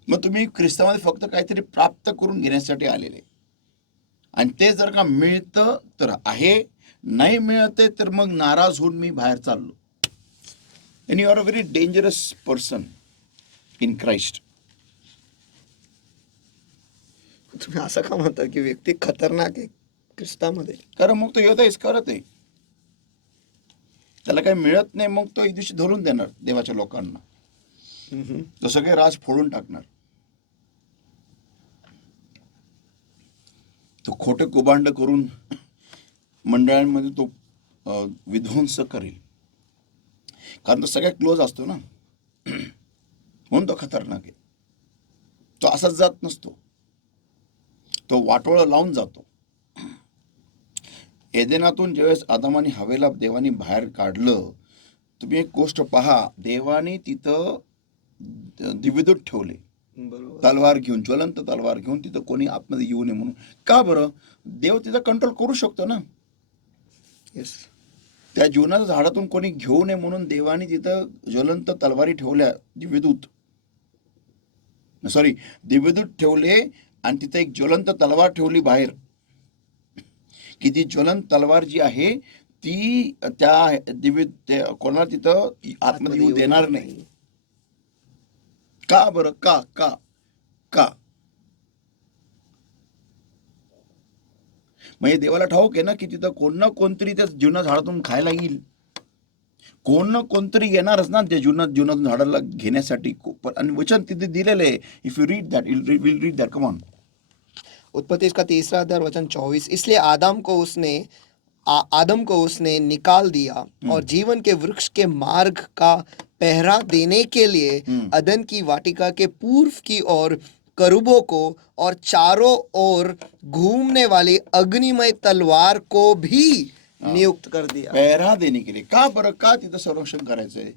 मग तुम्ही ख्रिस्तामध्ये फक्त काहीतरी प्राप्त करून घेण्यासाठी आलेले, आणि ते जर का मिळतं तर आहे, नाही मिळते तर मग नाराज होऊन मी बाहेर चाललो. And you are a very dangerous person in Christ. तुम्ही असं का म्हणता की व्यक्ती खतरनाक आहे ख्रिस्तामध्ये? कारण मग तो योद्धा करत आहे, त्याला काही मिळत नाही, मग तो एक दिवशी धरून देणार देवाच्या लोकांना, तो सगळे राज फोडून टाकणार. तो खोटे कुभांड करून मंडळांमध्ये तो विध्वंस करेल, कारण तो सगळ्यात क्लोज असतो ना, म्हणून तो खतरनाक आहे. तो असाच जात नसतो, तो वाटोळं लावून जातो. एदेनातून ज्यावेळेस आदमाने हवेला देवानी बाहेर काढलं, तुम्ही एक गोष्ट पहा, देवाने तिथं दिव्यदूत ठेवले, बरोबर. तलवार घेऊन, ज्वलंत तलवार घेऊन, तिथं कोणी आतमध्ये येऊ नये म्हणून. का बरं? देव तिथं कंट्रोल करू शकतो ना. येस. त्या जीवनाच्या झाडातून कोणी घेऊ नये म्हणून देवाने तिथं ज्वलंत तलवारी ठेवल्या, दिव्यदूत ठेवले, आणि तिथे एक ज्वलंत तलवार ठेवली बाहेर, की ती ज्वलंत तलवार जी आहे ती त्या कोणाला तिथं आतमध्ये येऊ देणार नाही. का बरं? का का का म्हणजे देवाला ठाऊक आहे ना की तिथं कोण ना कोणतरी त्या जीवना झाडातून खायला येईल, कोण ना कोणतरी येणारच ना त्या जीवनातून झाडाला घेण्यासाठी. आणि वचन तिथे दिलेलं आहे. If you read that, will read that, come on. उत्पत्ति इसका 3 अध्याय वचन 24, इसलिए आदम को उसने निकाल दिया और जीवन के वृक्ष के मार्ग का पहरा देने के लिए अदन की वाटिका के पूर्व की ओर करूबों को और चारों ओर घूमने वाली अग्निमय तलवार को भी नियुक्त कर दिया. पहरा देने के लिए. का बरं? का तिथं संरक्षण करायचंय?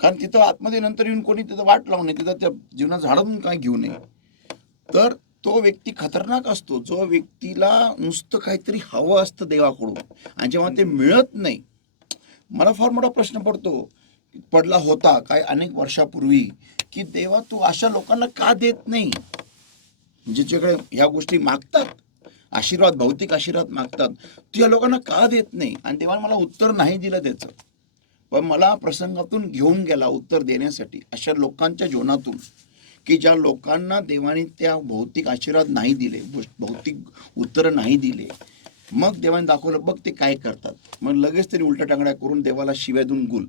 कारण तिथं आतमध्ये नंतर येऊन कोणी तिथं वाट लावू नये, तिथं त्या जीवनात झाडातून काय घेऊ नये. तर तो व्यक्ती खतरनाक असतो, जो व्यक्तीला नुसतं काहीतरी हवं असतं देवाकडून, आणि जेव्हा ते मिळत नाही. मला फार मोठा प्रश्न पडला होता काय अनेक वर्षापूर्वी, की देवा तू अशा लोकांना का देत नाही, ज्याच्याकडे ह्या गोष्टी मागतात, आशीर्वाद, भौतिक आशीर्वाद मागतात, तू या लोकांना का देत नाही? आणि देवाने मला उत्तर नाही दिलं त्याचं. पण मला प्रसंगातून घेऊन गेला उत्तर देण्यासाठी अशा लोकांच्या जीवनातून, की ज्या लोकांना देवाने त्या भौतिक आशीर्वाद नाही दिले, भौतिक उत्तरं नाही दिले. मग देवाने दाखवलं बघ ते काय करतात. मग लगेच त्यांनी उलट्या टांगड्या करून देवाला शिव्या देऊन गुल.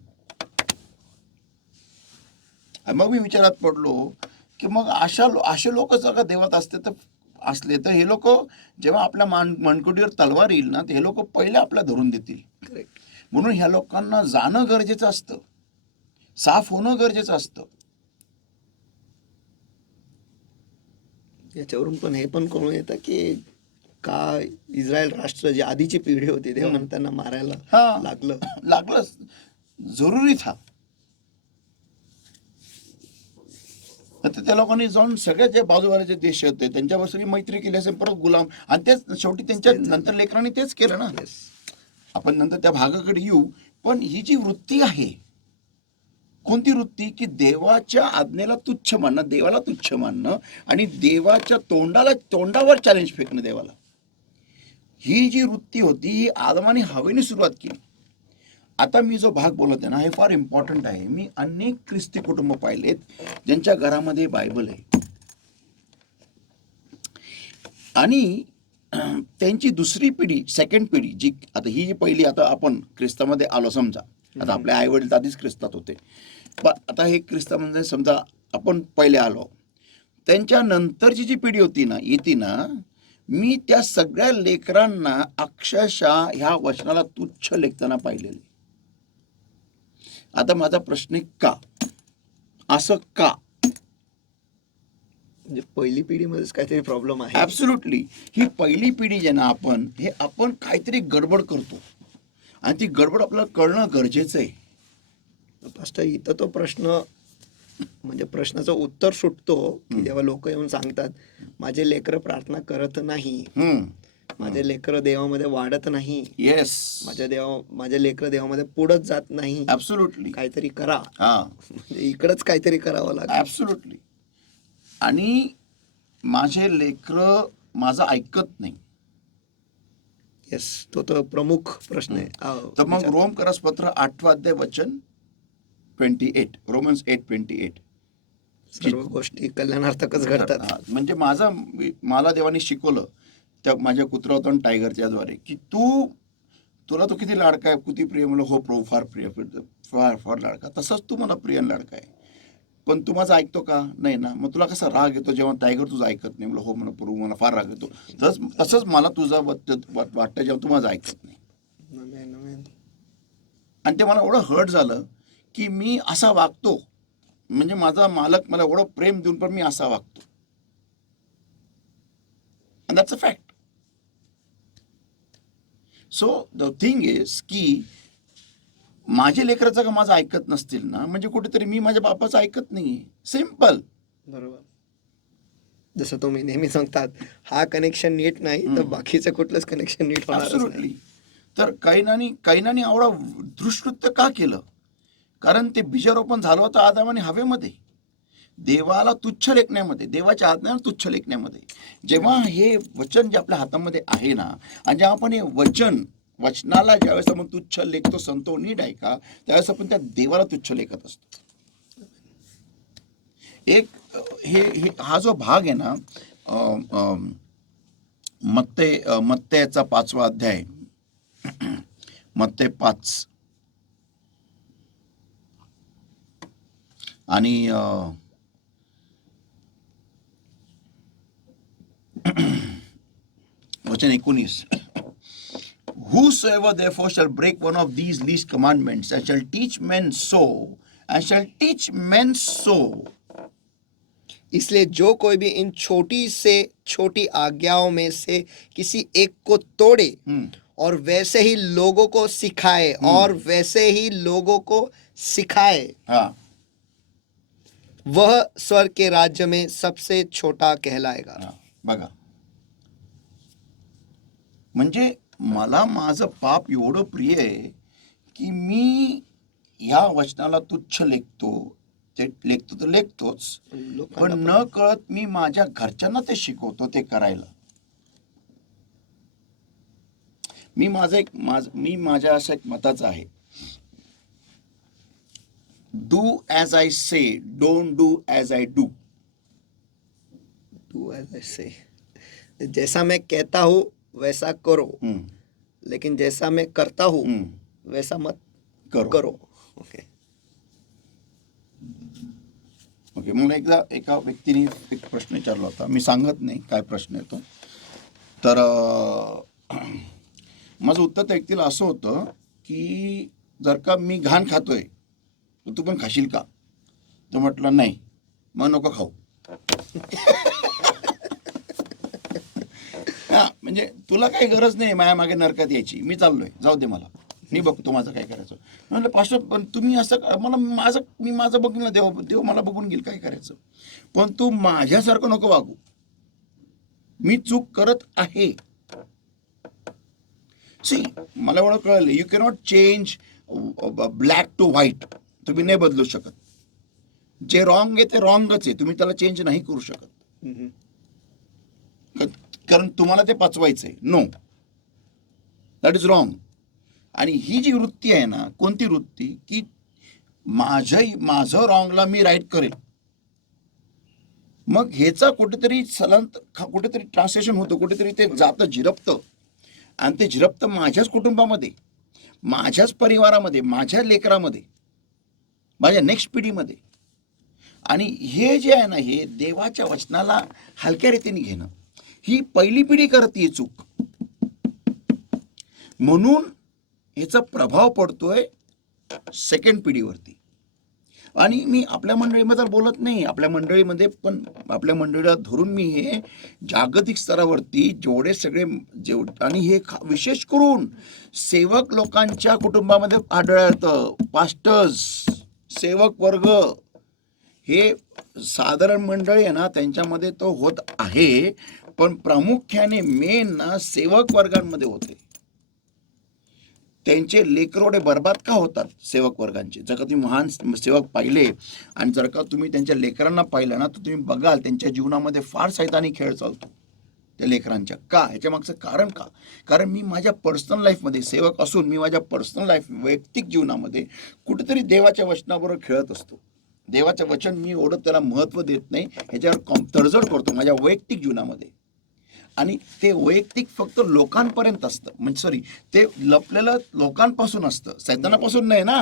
मग मी विचारात पडलो की मग असे लोक जर का देवात असले तर हे लोक जेव्हा आपल्या मनकुटीवर तलवार येईल ना, तर हे लोक पहिले आपल्या धरून देतील. करेक्ट. म्हणून ह्या लोकांना जाणं गरजेचं असतं, साफ होणं गरजेचं असतं. याच्यावरून पण हे पण कळून येतं की का इस्रायल राष्ट्र जी आधीची पिढी होती देवानं त्यांना मारायला हा. लागलं. जरुरी था. तर त्या लोकांनी जाऊन सगळ्या जे बाजूवाल्याचे देश होते त्यांच्यावर सगळी मैत्री केली असेल, परत गुलाम. आणि तेच शेवटी त्यांच्या नंतर लेकरांनी तेच केलं ना. Yes. आपण नंतर त्या भागाकडे येऊ. पण ही जी वृत्ती आहे, कोणती वृत्ती, की देवाच्या आज्ञेला तुच्छ मानणं, देवाला तुच्छ मानणं आणि देवाच्या तोंडावर चॅलेंज फेकणं देवाला. ही जी वृत्ती होती ही आदमाने हवेने सुरुवात केली. आता मी जो भाग बोलत आहे ना, हे फार इम्पॉर्टंट आहे. मी अनेक ख्रिस्ती कुटुंब पाहिलेत ज्यांच्या घरामध्ये बायबल आहे आणि त्यांची दुसरी पिढी, सेकंड पिढी, जी आता ही जी पहिली, आता आपण ख्रिस्तामध्ये आलो समजा, आता आपले आई वडील आधीच ख्रिस्तात होते, पण आता हे ख्रिस्तामध्ये समजा आपण पहिले आलो, त्यांच्या नंतरची जी पिढी होती ना, येते ना, मी त्या सगळ्या लेकरांना अक्षरशः ह्या वचनाला तुच्छ लेखताना पाहिलेले. आता माझा प्रश्न आहे, का असं का? म्हणजे पहिली पिढीमध्येच काहीतरी प्रॉब्लेम आहे. ऍब्सोल्युटली. ही पहिली पिढी जे ना, आपण काहीतरी गडबड करतो आणि ती गडबड आपल्याला कळणं गरजेचं आहे. पास्टर, इथं तो प्रश्न म्हणजे प्रश्नाचं उत्तर सुटतो की जेव्हा लोक येऊन सांगतात माझे लेकरं प्रार्थना करत नाही, माझे लेकरं देवामध्ये वाढत नाही, येस, माझे लेकरं देवामध्ये पुढत जात नाही, ऍब्सोल्युटली, काहीतरी करा. हा, म्हणजे इकडंच काहीतरी करावं लागेल. ऍब्सोल्युटली. आणि माझे लेकरं माझं ऐकत नाही. येस, तो तर प्रमुख प्रश्न आहे. तर मग रोमकरसपत्र 8 अध्याय वचन 28, रोमन्स 8:28, सर्व गोष्टी कल्याणार्थकच घडतात. म्हणजे मला देवाने शिकवलं त्या माझ्या कुत्रा होता टायगरच्या द्वारे, की तुला तो किती लाडका आहे, किती प्रिय. म्हणलं हो प्रभू, फार प्रिय, फार लाडका. तसंच तू मला प्रिय लाडका आहे, पण तू माझं ऐकतो का? नाही ना. मग तुला कसा राग येतो जेव्हा टायगर तुझं ऐकत नाही? म्हणलं हो म्हणा प्रभू, मला फार राग येतो. तसंच मला तुझं वाटतं जेव्हा तू माझं ऐकत नाही. आणि ते मला एवढं हर्ट झालं की मी असा वागतो, म्हणजे माझा मालक मला एवढं प्रेम देऊन पण मी असा वागतो. And that's a fact. So the thing is की माझे लेकराचं का माझं ऐकत नसतील ना, म्हणजे कुठेतरी मी माझ्या बापाचं ऐकत नाही. सिम्पल. बरोबर. जसं तुम्ही नेहमी सांगतात, हा कनेक्शन नीट नाही तर बाकीचं कुठलंच कनेक्शन नीट होणार ऍब्सोल्युटली. तर कैनाने एवढा दुष्कृत्य का केलं? कारण ते बीजारोपण झालं होतं आदामाने हवेमध्ये, देवाला तुच्छ लेखण्यामध्ये, देवाच्या आज्ञाला तुच्छ लेखण्यामध्ये. जेव्हा हे वचन जे आपल्या हातामध्ये आहे ना, आणि जेव्हा आपण हे वचनाला ज्यावेळेस आपण तुच्छ लेखतो, संतो नीट आहे का, त्यावेळेस आपण त्या देवाला तुच्छ लेखत असतो. हा जो भाग आहे ना, मत्तेचा 5वा अध्याय, मत्ते 5 आणि वचन 19, Whosoever therefore shall break one of these least commandments and shall teach men so, इसलिए जो कोई भी इन छोटी से छोटी आज्ञाओं में से किसी एक को तोड़े और वैसे ही लोगों को सिखाए हाँ, वह स्वर्ग के राज्य में सबसे छोटा कहलाएगा. बघा, म्हणजे मला माझं पाप एवढं प्रिय आहे की मी ह्या वचनाला तुच्छ लेखतोच, पण न कळत मी माझ्या घरच्यांना ते शिकवतो ते करायला. मी माझ्या असं एक मताचं आहे do as I say, don't do as I do. Do as I say, जैसा मैं कहता हूँ वैसा करो, लेकिन जैसा मैं करता हूँ वैसा मत करो. करो. ओके. ओके. मला एकदा एका व्यक्तीने एक प्रश्न विचारला होता, मी सांगत नाही काय प्रश्न येतो. तर माझं उत्तर त्या व्यक्तीला असं होतं की जर का मी घाण खातोय तर तू पण खाशील का? तो म्हटलं नाही, मग नको खाऊ. हा, म्हणजे तुला काही गरज नाही माझ्या मागे नरकात यायची, मी चाललोय, जाऊ दे मला, मी बघतो माझं काय करायचं. म्हटलं पास्टर पण तुम्ही असं मला मी माझं बघीन ना, देव मला बघून घेईल काय करायचं, पण तू माझ्यासारखं नको वागू. मी चूक करत आहे. सी, मला एवढं कळलं, you cannot change black to white. तुम्ही नाही बदलू शकत. जे रॉंग आहे ते रॉंगच आहे, तुम्ही त्याला चेंज नाही करू शकत. कारण तुम्हाला ते पचवायचंय. No, that is wrong. आणि ही जी वृत्ती आहे ना, कोणती वृत्ती की माझं रॉंगला मी राईट करेल, मग ह्याचा कुठेतरी कुठेतरी ट्रान्सलेशन होतं, कुठेतरी ते जातं, झिरपतं. आणि ते झिरपतं माझ्याच कुटुंबामध्ये, माझ्याच परिवारामध्ये, माझ्या लेकरामध्ये, माझ्या नेक्स्ट पिढीमध्ये. आणि हे जे आहे ना, हे देवाच्या वचनाला हलक्या रीतीने घेणं, ही पहिली पिढी करते चूक. म्हणून याचा प्रभाव पडतोय सेकंड पिढीवरती. आणि मी आपल्या मंडळीबद्दल बोलत नाही, आपल्या मंडळीमध्ये पण, आपल्या मंडळीला धरून मी हे जागतिक स्तरावरती जेवढे सगळे आणि हे विशेष करून सेवक लोकांच्या कुटुंबामध्ये आढळतं. पास्टर्स, सेवक वर्ग, हे साधारण मंडळी आहे ना, त्यांच्यामध्ये तो होत आहे, पण प्रामुख्याने मेन ना सेवक वर्गांमध्ये होते. त्यांचे लेकरोडे बर्बाद का होतात सेवक वर्गांचे? जर का तुम्ही महान सेवक पाहिले आणि जर का तुम्ही त्यांच्या लेकरांना पाहिलं ना, तर तुम्ही बघाल त्यांच्या जीवनामध्ये फार सैतानी खेळ चालतो त्या लेकरांच्या. का? ह्याच्या मागचं कारण का? कारण मी माझ्या पर्सनल लाईफमध्ये सेवक असून मी माझ्या पर्सनल लाईफ, वैयक्तिक जीवनामध्ये कुठेतरी देवाच्या वचनाबरोबर खेळत असतो. देवाचं वचन मी एवढं त्याला महत्त्व देत नाही, ह्याच्यावर तडजोड करतो माझ्या वैयक्तिक जीवनामध्ये. आणि ते वैयक्तिक फक्त लोकांपर्यंत असतं, म्हणजे सॉरी, ते लपलेलं लोकांपासून असतं, सैतानापासून नाही ना.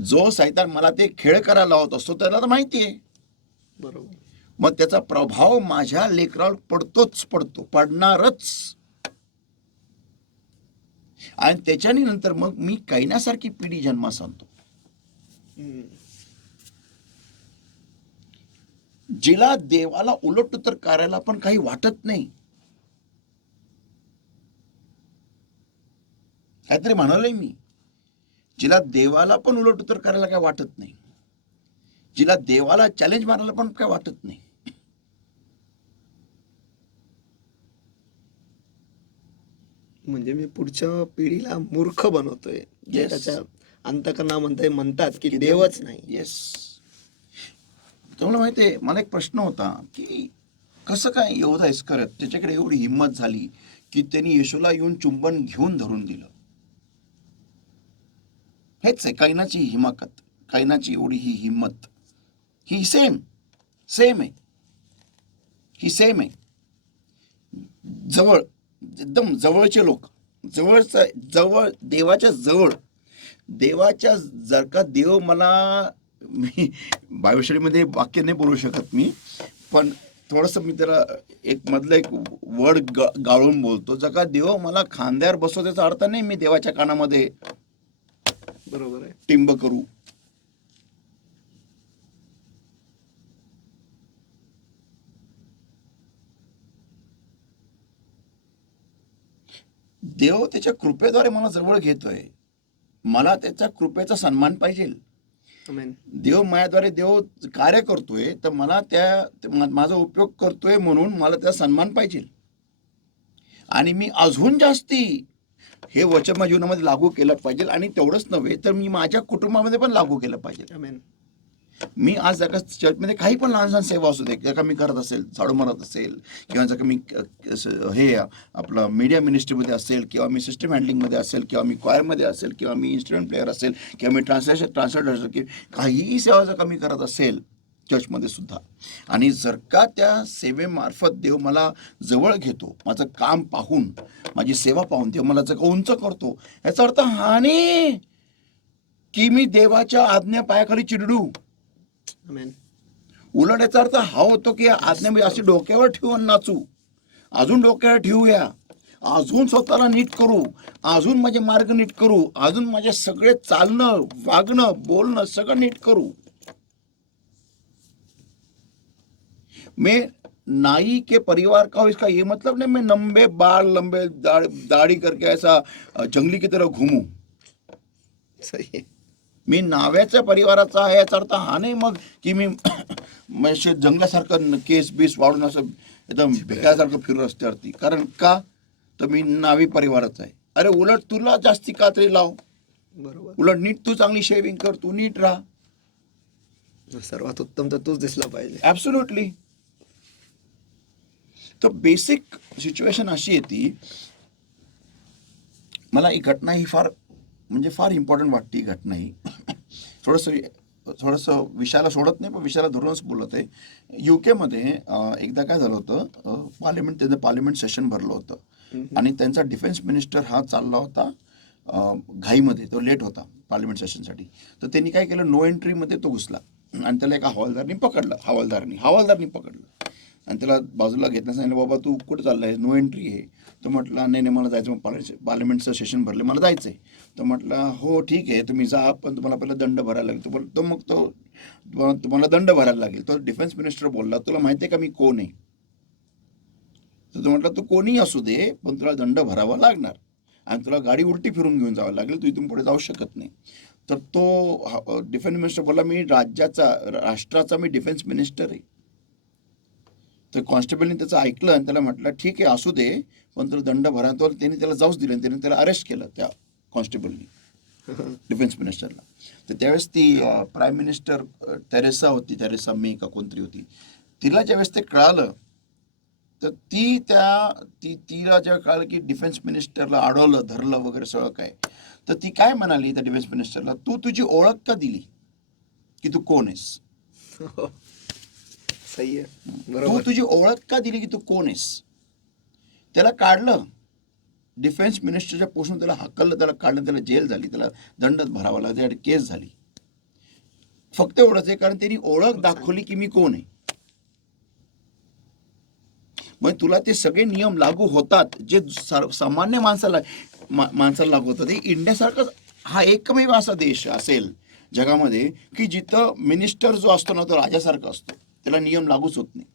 जो सैतान मला ते खेळ करायला लावत असतो त्याला तर माहिती आहे. बरोबर. मग त्याचा प्रभाव माझ्या लेकरावर पडतो, पडणारच. आणि त्याच्याने नंतर मग मी कैन्यासारखी पिढी जन्मास आणतो, जिला देवाला उलट करायला पण काही वाटत नाही. काहीतरी म्हणालोय मी, जिला देवाला पण उलट करायला काय वाटत नाही, जिला देवाला चॅलेंज मारायला पण काय वाटत नाही. म्हणजे मी पुढच्या पिढीला मूर्ख बनवतोय, जे त्याच्या अंतकरणामध्ये म्हणतात की देवच नाही. येस. तुम्हाला माहिती आहे, मला एक प्रश्न होता की कसं काय यहोवा इस्करियोत त्याच्याकडे एवढी हिंमत झाली की त्यांनी येशूला येऊन चुंबन घेऊन धरून दिलं. हेच आहे कैनाची हिमाकत, कैनाची एवढी ही हिंमत, ही सेम आहे, ही सेम आहे. जवळ, एकदम जवळचे लोक, जवळ, देवाच्या जर का देव मला, मी बायोशरीमध्ये वाक्य नाही बोलू शकत मी, पण थोडंसं मी त्याला एक वर्ड गाळून बोलतो. जर का देव मला खांद्यावर बसवतो त्याचा अर्थ नाही मी देवाच्या कानामध्ये बरोबर आहे टिंब करू. देव त्याच्या कृपेद्वारे मला जवळ घेतोय, मला त्याच्या कृपेचा सन्मान पाहिजे. देव माझ्याद्वारे देव कार्य करतोय, तर मला माझा उपयोग करतोय म्हणून मला त्याचा सन्मान पाहिजे. आणि मी अजून जास्ती हे वचन माझ्या जीवनामध्ये लागू केलं पाहिजे. आणि तेवढंच नव्हे तर मी माझ्या कुटुंबामध्ये पण लागू केलं पाहिजे. मी आज जर का चर्चमध्ये काही पण लहान लहान सेवा असू दे, जर का मी करत असेल, झाडू मारत असेल, किंवा जर का मी हे आपलं मीडिया मिनिस्ट्रीमध्ये असेल, किंवा मी सिस्टम हँडलिंगमध्ये असेल, किंवा मी क्वायरमध्ये असेल, किंवा मी इन्स्ट्रुमेंट प्लेअर असेल, किंवा मी ट्रान्सलेटर असेल, की काहीही सेवा जर का मी करत असेल चर्चमध्ये सुद्धा, आणि जर का त्या सेवेमार्फत देव मला जवळ घेतो, माझं काम पाहून, माझी सेवा पाहून देव मला जर का उंच करतो, याचा अर्थ हा नाही की मी देवाच्या आज्ञा पायाखाली चिडडू. आमेन. उलट याचा अर्थ हा होतो की आज्ञा मी अशी डोक्यावर ठेवून नाचू, अजून डोक्यावर ठेवूया, अजून स्वतःला नीट करू, अजून माझे मार्ग नीट करू, अजून माझे सगळे चालणं, वागणं, बोलणं सगळं नीट करू. मैं नाई के परिवार का हूं, इसका ये मतलब नहीं मैं लंबे बाल, लंबे दाढ़ी करके ऐसा जंगली की तरह घूमू. सही आहे. मी नाव्याच्या परिवाराचा आहे याचा अर्थ हा नाही मग की मी म्हणजे जंगलासारखं केस बीस वाढून असं एकदम भेकासारखं फिरू रस्त्यावरती. कारण का तर मी नावी परिवाराचा आहे. अरे उलट तुला जास्ती कात्री लाव, बरोबर. उलट नीट तू चांगली शेविंग कर, तू नीट राहा. सर्वात उत्तम तर तूच दिसला पाहिजे. ॲब्सोल्युटली. तर बेसिक सिच्युएशन अशी येते. मला ही घटना ही फार इम्पॉर्टंट वाटते. ही घटना ही थोडंसं विषयाला सोडत नाही, पण विषयाला धरूनच बोलत आहे. UK मध्ये एकदा काय झालं होतं, त्यांचं पार्लिमेंट सेशन भरलं होतं, आणि त्यांचा डिफेन्स मिनिस्टर हा चालला होता घाईमध्ये, तो लेट होता पार्लिमेंट सेशनसाठी. तर त्यांनी काय केलं, नो एंट्रीमध्ये तो घुसला, आणि त्याला एका हवालदारनी पकडलं, आणि त्याला बाजूला घेतलं, सांगितलं बाबा तू कुठं चालला आहे, नो एंट्री आहे. तो म्हटला नाही मला जायचं, मग पार्लिमेंटचं सेशन भरलं, मला जायचं आहे. तो म्हटला हो ठीक आहे तुम्ही जा, पण तुम्हाला पहिला दंड भरायला लागेल. तुम्हाला दंड भरायला लागेल. तो डिफेन्स मिनिस्टर बोलला तुला माहिती आहे का मी कोण आहे. तर तो म्हटला तू कोणीही असू दे, पण तुला दंड भरावा लागणार, आणि तुला गाडी उलटी फिरून घेऊन जावं लागेल, तू इथून पुढे जाऊ शकत नाही. तर तो डिफेन्स मिनिस्टर बोलला मी राष्ट्राचा मी डिफेन्स मिनिस्टर आहे. तर कॉन्स्टेबलने त्याचं ऐकलं आणि त्याला म्हटलं ठीक आहे असू दे, पण तुला दंड भरा. तो त्यांनी त्याला जाऊच दिलं, त्याने त्याला अरेस्ट केलं त्या कॉन्स्टेबलनी, डिफेन्स मिनिस्टरला. तर त्यावेळेस ती प्राईम मिनिस्टर तेरेसा मे का कोणतरी होती, तिला ज्यावेळेस ते कळालं, तर तिला जेव्हा कळालं की डिफेन्स मिनिस्टरला अडवलं, धरलं वगैरे सगळं काय, तर ती काय म्हणाली त्या डिफेन्स मिनिस्टरला, तू तुझी ओळख का दिली की तू कोण आहेस. सही आहे. तू बरोबर. तुझी ओळख का दिली की तू कोण आहेस. त्याला काढलं, डिफेन्स मिनिस्टरच्या पोस्टून त्याला हाकललं, त्याला काढलं, त्याला जेल झाली, त्याला दंड भरावा लागला, त्यासाठी केस झाली. फक्त एवढंच आहे, कारण त्यांनी ओळख दाखवली की मी कोण आहे. मग तुला ते सगळे नियम लागू होतात जे सामान्य माणसाला लागू होतात. इंडियासारखा हा एकमेव असा देश असेल जगामध्ये की जिथं मिनिस्टर जो असतो ना तो राजासारखा असतो, त्याला नियम लागूच होत नाही.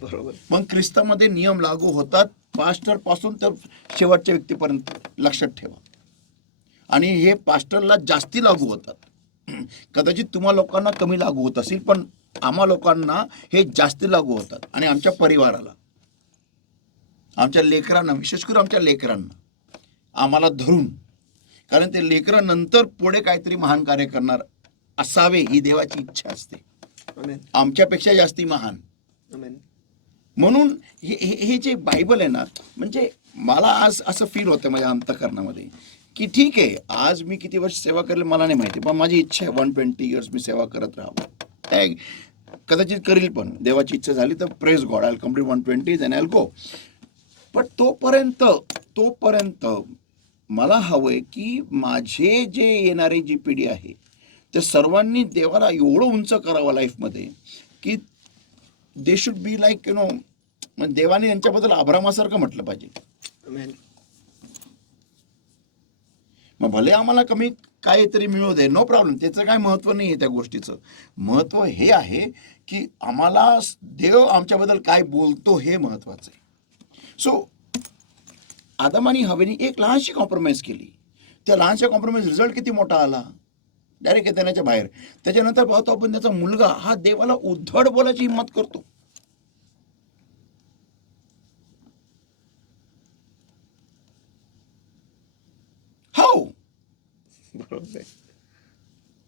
बरोबर. मग ख्रिस्तामध्ये नियम लागू होतात, पास्टर पासून तर शेवटच्या व्यक्तीपर्यंत, लक्षात ठेवा. आणि हे पास्टरला जास्ती लागू होतात. कदाचित तुम्हा लोकांना कमी लागू होत असेल, पण आम्हा लोकांना हे जास्ती लागू होतात. आणि आमच्या परिवाराला, आमच्या लेकरांना, विशेष करून आमच्या लेकरांना आम्हाला धरून, कारण ते लेकरं नंतर पुढे काहीतरी महान कार्य करणार असावे ही देवाची इच्छा असते, आमेन. आमच्यापेक्षा जास्ती महान. आमेन. म्हणून हे जे बायबल आहे ना, म्हणजे मला आज असं फील होतं माझ्या अंतःकरणामध्ये की ठीक आहे, आज मी किती वर्ष सेवा करेल मला नाही माहिती, पण माझी इच्छा आहे 120 इयर्स मी सेवा करत राहावं. कदाचित करील, पण देवाची इच्छा झाली तर praise God, I will complete 120 and I will go. पण तोपर्यंत मला हवंय की माझे जे येणारी जी पिढी आहे ते सर्वांनी देवाला एवढं उंच करावं लाईफमध्ये की दे शुड बी लाईक म्हणजे देवाने यांच्याबद्दल अब्रामासारखं म्हटलं पाहिजे. आमेन. मग भले आम्हाला कमी काहीतरी मिळू दे, नो प्रॉब्लेम, त्याचं काय महत्त्व नाही आहे. त्या गोष्टीचं महत्त्व हे आहे की आम्हाला देव आमच्याबद्दल काय बोलतो हे महत्त्वाचं आहे. सो आदम आणि हवेनी एक लहानशी कॉम्प्रोमाइज केली. त्या लहानशा कॉम्प्रोमाइज रिझल्ट किती मोठा आला, डायरेक्ट येतानाच्या बाहेर. त्याच्यानंतर पाहतो आपण त्याचा मुलगा हा देवाला उद्धट बोलायची हिंमत करतो. हाऊ बरोबर.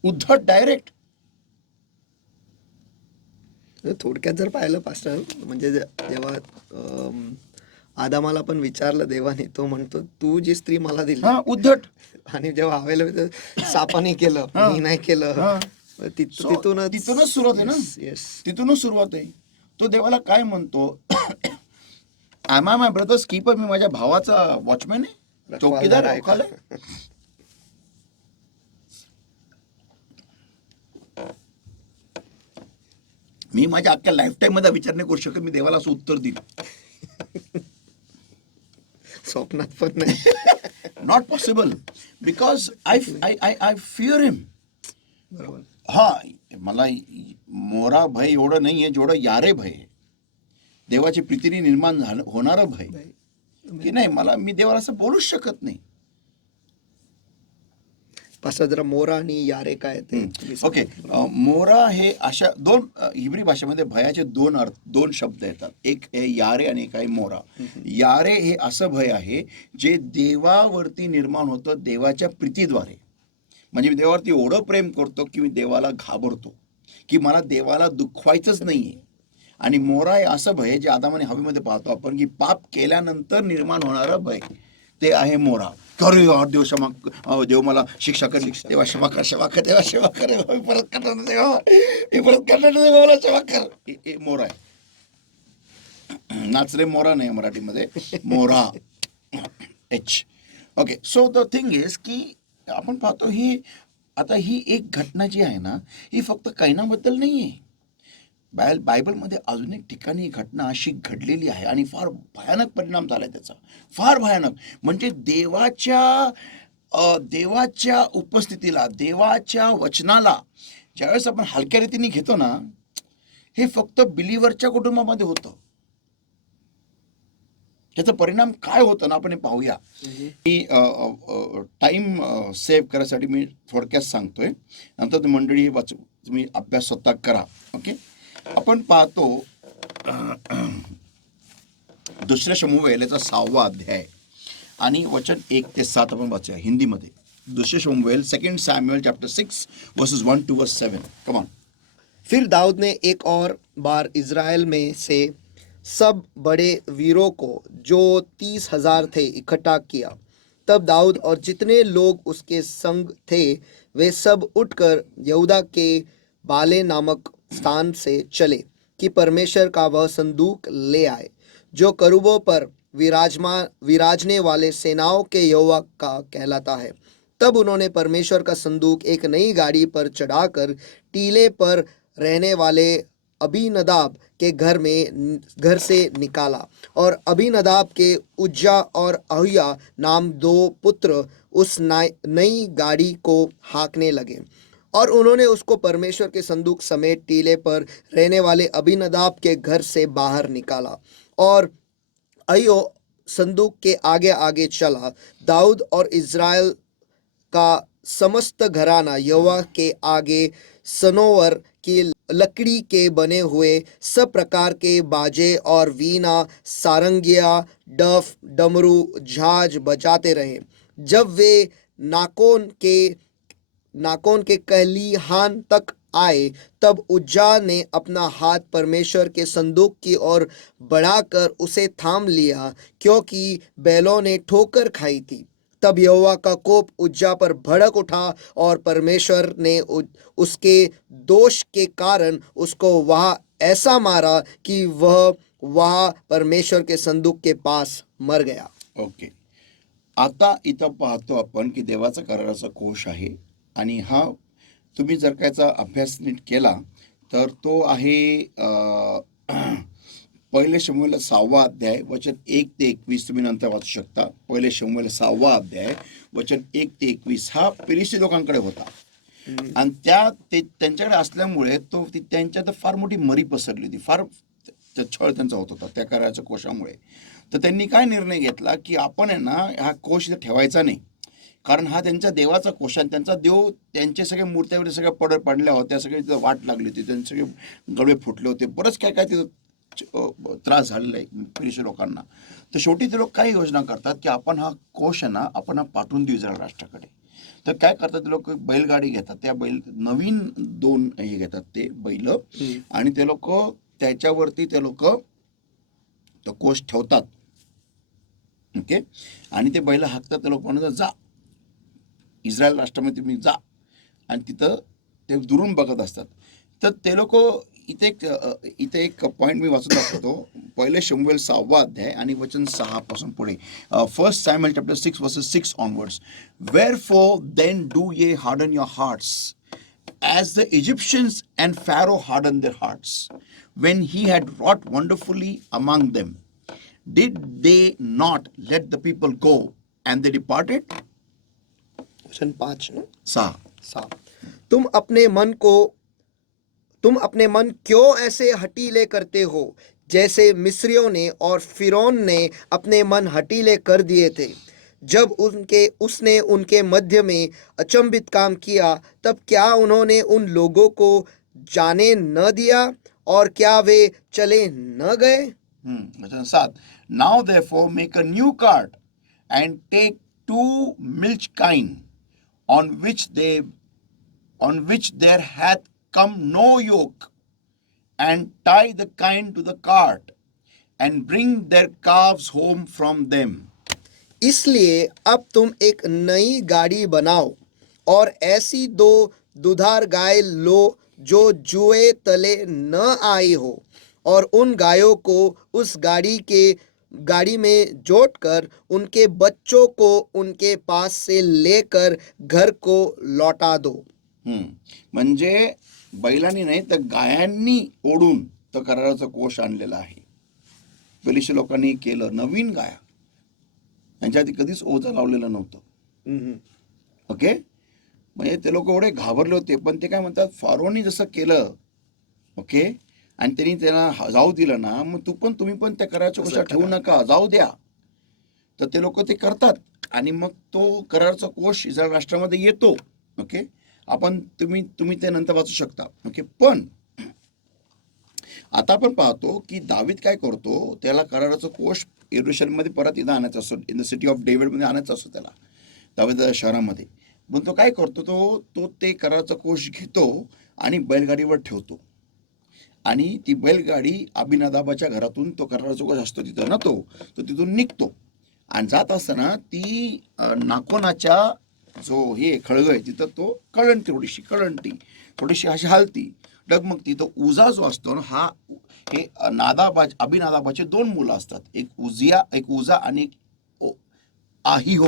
उद्धट डायरेक्ट. थोडक्यात जर पाहिलं पास्टर, म्हणजे जेव्हा आदामाला पण विचारलं देवाने, तो म्हणतो तू जी स्त्री मला दिली, हा, उद्धट. आणि जेव्हा हवेला सापाने केलं, हा. मी नाही केलं. हा. So, तिथूनच तिथूनच सुरुवात आहे ना. येस. तिथूनच सुरुवात आहे. तो देवाला काय म्हणतो, आय माय ब्रदर्स कीपर, मी माझ्या भावाचा वॉचमॅन आहे, चौकीदार आहे, का? रखवाल आहे. मी माझ्या अख्ख्या लाईफ टाईम मध्ये विचार नाही करू शकत मी देवाला असं उत्तर दिलं. स्वप्नात पण नाही. Not possible, because I I fear him. बरोबर. हा, मला मोरा भय एवढं नाहीये जेवढं यारे भय आहे. देवाची प्रीतीने निर्माण झालं होणारं भय, की नाही मला, मी देवाला असं बोलूच शकत नाही. पास्टर जरा मोरा आणि यारे काय ते तुम्ही सांगा. ओके, मोरा हे अशा दोन हिब्री भाषेमध्ये भयाचे दोन शब्द येतात. एक आहे यारे आणि एक आहे मोरा. यारे हे असं भय आहे जे देवावरती निर्माण होतं देवाच्या प्रीतीद्वारे. म्हणजे मी देवावरती एवढं प्रेम करतो की मी देवाला घाबरतो, की मला देवाला दुखवायचंच नाहीये. आणि मोरा हे असं भय जे आदामाने हवेमध्ये पाहतो आपण, की पाप केल्यानंतर निर्माण होणारं भय, ते आहे मोरा. अरे यार, देव मला शिक्षा करेल, देवा क्षमा कर, देवा क्षमा कर, मी परत करणार नाही देवा, मी परत करणार नाही देवा, मला क्षमा कर. हे मोरा आहे. नाचरे मोरा नाही मराठीमध्ये, मोरा, H. Okay, so the thing is की आपण पाहतो ही आता ही एक घटना जी आहे ना, ही फक्त कैनाबद्दल नाही आहे. बायबलमध्ये अजून एक ठिकाणी घटना अशी घडलेली आहे आणि फार भयानक परिणाम झाला आहे त्याचा, फार भयानक. म्हणजे देवाच्या उपस्थितीला, देवाच्या वचनाला ज्यावेळेस आपण हलक्या रीतीने घेतो ना, हे फक्त बिलीव्हरच्या कुटुंबामध्ये होतं. त्याचा परिणाम काय होतं ना, आपण हे पाहूया. मी टाइम सेव्ह करायसाठी मी थोडक्यात सांगतोय, नंतर मंडळी तुम्ही अभ्यास स्वतः करा. ओके, आपण पाहतो दुसऱ्या शमूएल याचा 6वा अध्याय आणि वचन 1 ते 7 आपण वाचूया हिंदीमध्ये. दुसरे शमूएल, 2 Samuel chapter 6 versus 1 to 7. Come on. फिर दाऊद ने एक और बार इज़राइल में से सब बड़े वीरों को जो 30,000 थे इकट्ठा किया. तब दाऊद और जितने लोग उसके संग थे वे सब उठकर यहूदा के बाले नामक स्थान से चले कि परमेश्वर का वह संदूक ले आए, जो करूबों पर विराजने वाले सेनाओं के यहोवा का कहलाता है. तब उन्होंने परमेश्वर का संदूक एक नई गाड़ी पर चढ़ाकर टीले पर रहने वाले अबीनदाब के घर से निकाला, और अबीनदाब के उज्जा और अहिया नाम 2 पुत्र उस नई गाड़ी को हाँकने लगे, और उन्होंने उसको परमेश्वर के संदूक समेत टीले पर रहने वाले अबीनदाब के घर से बाहर निकाला. और अहियो संदूक के आगे आगे चला. दाऊद और इज़राइल का समस्त घराना यहोवा के आगे सनोवर की लकड़ी के बने हुए सब प्रकार के बाजे और वीणा, सारंगिया, डफ, डमरू, झांझ बजाते रहे. जब वे नाकोन के कहलीहान तक आए, तब उज्जा ने अपना हाथ परमेश्वर के संदूक की ओर बढ़ाकर उसे थाम लिया, क्योंकि बैलों ने ठोकर खाई थी. तब यहोवा का कोप उज्जा पर भड़क उठा, और परमेश्वर ने उसके दोष के कारण उसको वहाँ ऐसा मारा कि वह वहाँ परमेश्वर के संदूक के पास मर गया. ओके, आता इथं पाहतो आपण की देवाचा कराराचा कोश आहे, आणि हा तुम्ही जर कायचा अभ्यास नीट केला तर तो आहे पहिले शमूएल 6वा अध्याय वचन 1 ते 21. तुम्ही नंतर वाचू शकता. पहिले शमूएल 6वा अध्याय वचन 1 ते 21 हा फिलिस्ती लोकांकडे होता, आणि त्यांच्याकडे असल्यामुळे तो त्यांच्यात फार मोठी मरी पसरली होती, फार छळ त्यांचा होत होता त्या कराराच्या कोशामुळे. तर त्यांनी काय निर्णय घेतला की आपण आहे ना हा कोश ठेवायचा नाही, कारण हा त्यांच्या देवाचा कोश आहे. त्यांचा देव, त्यांचे सगळे मूर्त्यावर सगळ्या पडल्या होत्या, सगळे वाट लागली होती, त्यांचे सगळे गळवे फुटले होते, बरंच काय काय तिथं त्रास झालेला आहे फिलिस्ती लोकांना. तर शेवटी ते लोक काय योजना करतात की आपण हा कोश आहे ना आपण हा पाठवून देऊ इस्रायल राष्ट्राकडे. तर काय करतात लोक, बैलगाडी घेतात, त्या नवीन 2 हे घेतात ते बैल, आणि ते लोक त्याच्यावरती ते लोक तो कोष ठेवतात. ओके, आणि ते बैल हाकतात, ते लोक म्हणतात जा इस्रायल राष्ट्रामध्ये तुम्ही जा, आणि तिथं ते दुरून बघत असतात. तर ते लोक इथे एक पॉईंट मी वाचून दाखवतो. पहिले शमूएल 6 अध्याय आणि वचन 6 पासून पुढे. First Samuel chapter 6 versus 6 onwards. Wherefore then do ye harden your hearts, as the Egyptians and Pharaoh hardened their hearts, when he had wrought wonderfully among them? Did they not let the people go, and they departed? वचन 5 ना 6. 7। तुम अपने मन क्यों ऐसे हठीले करते हो, जैसे मिस्रियों ने और फिरौन ने अपने मन हठीले कर दिए थे। जब उसने उनके मध्य में अचंभित काम किया, तब क्या उन्होंने उन लोगों को जाने न दिया, और क्या वे चले न गए? वचन 7. Now therefore make a new cart, and take 2 milch kine, on which there hath come no yoke, and tie the kine to the cart, and bring their calves home from them. इसलिए अब तुम एक नई गाड़ी बनाओ, और ऐसी 2 दुधार गाय low जो जुए तले न आई हो, और उन गायों को उस गाड़ी में जोड़कर उनके बच्चों को उनके पास से लेकर घर को लौटा दो। म्हणजे बैलांनी नाही तर गायांनी ओढून तो कराराचा कोष आणलेला आहे. पेलिशी लोकांनी केलं, नवीन गाया, त्यांच्या आधी कधीच ओझं लावलेलं नव्हतं. ओके, म्हणजे ते लोक एवढे घाबरले होते, पण ते काय म्हणतात, फारोनी जसं केलं, ओके, आणि त्यांनी त्यांना जाऊ दिलं ना, मग तुम्ही पण त्या कराराच्या कोशात ठेवू नका, जाऊ द्या. तर ते लोक ते करतात, आणि मग तो कराराचा कोश इस्रायल राष्ट्रामध्ये येतो. ओके, तुम्ही ते नंतर वाचू शकता. ओके, पण आता आपण पाहतो की दावीद काय करतो, त्याला कराराचा कोश यरूशलेममध्ये परत इथं आणायचा असतो, इन द सिटी ऑफ डेव्हिडमध्ये आणायचा असतो त्याला, दावीद शहरामध्ये. पण तो काय करतो, तो ते कराराचा कोश घेतो आणि बैलगाडीवर ठेवतो, आणि ती बैलगाडी अभिनादाबाच्या घरातून, तो कराराचा कोश असतो तिथं ना, तो तिथून निघतो, आणि जात असताना ती नाकोनाच्या जो हे खळग आहे तिथं तो थोडीशी अशी हालती, डगमगती. तो उजा जो असतो ना, हे अभिनादाबाचे 2 मुलं असतात, एक उजा आणि एक अहियो.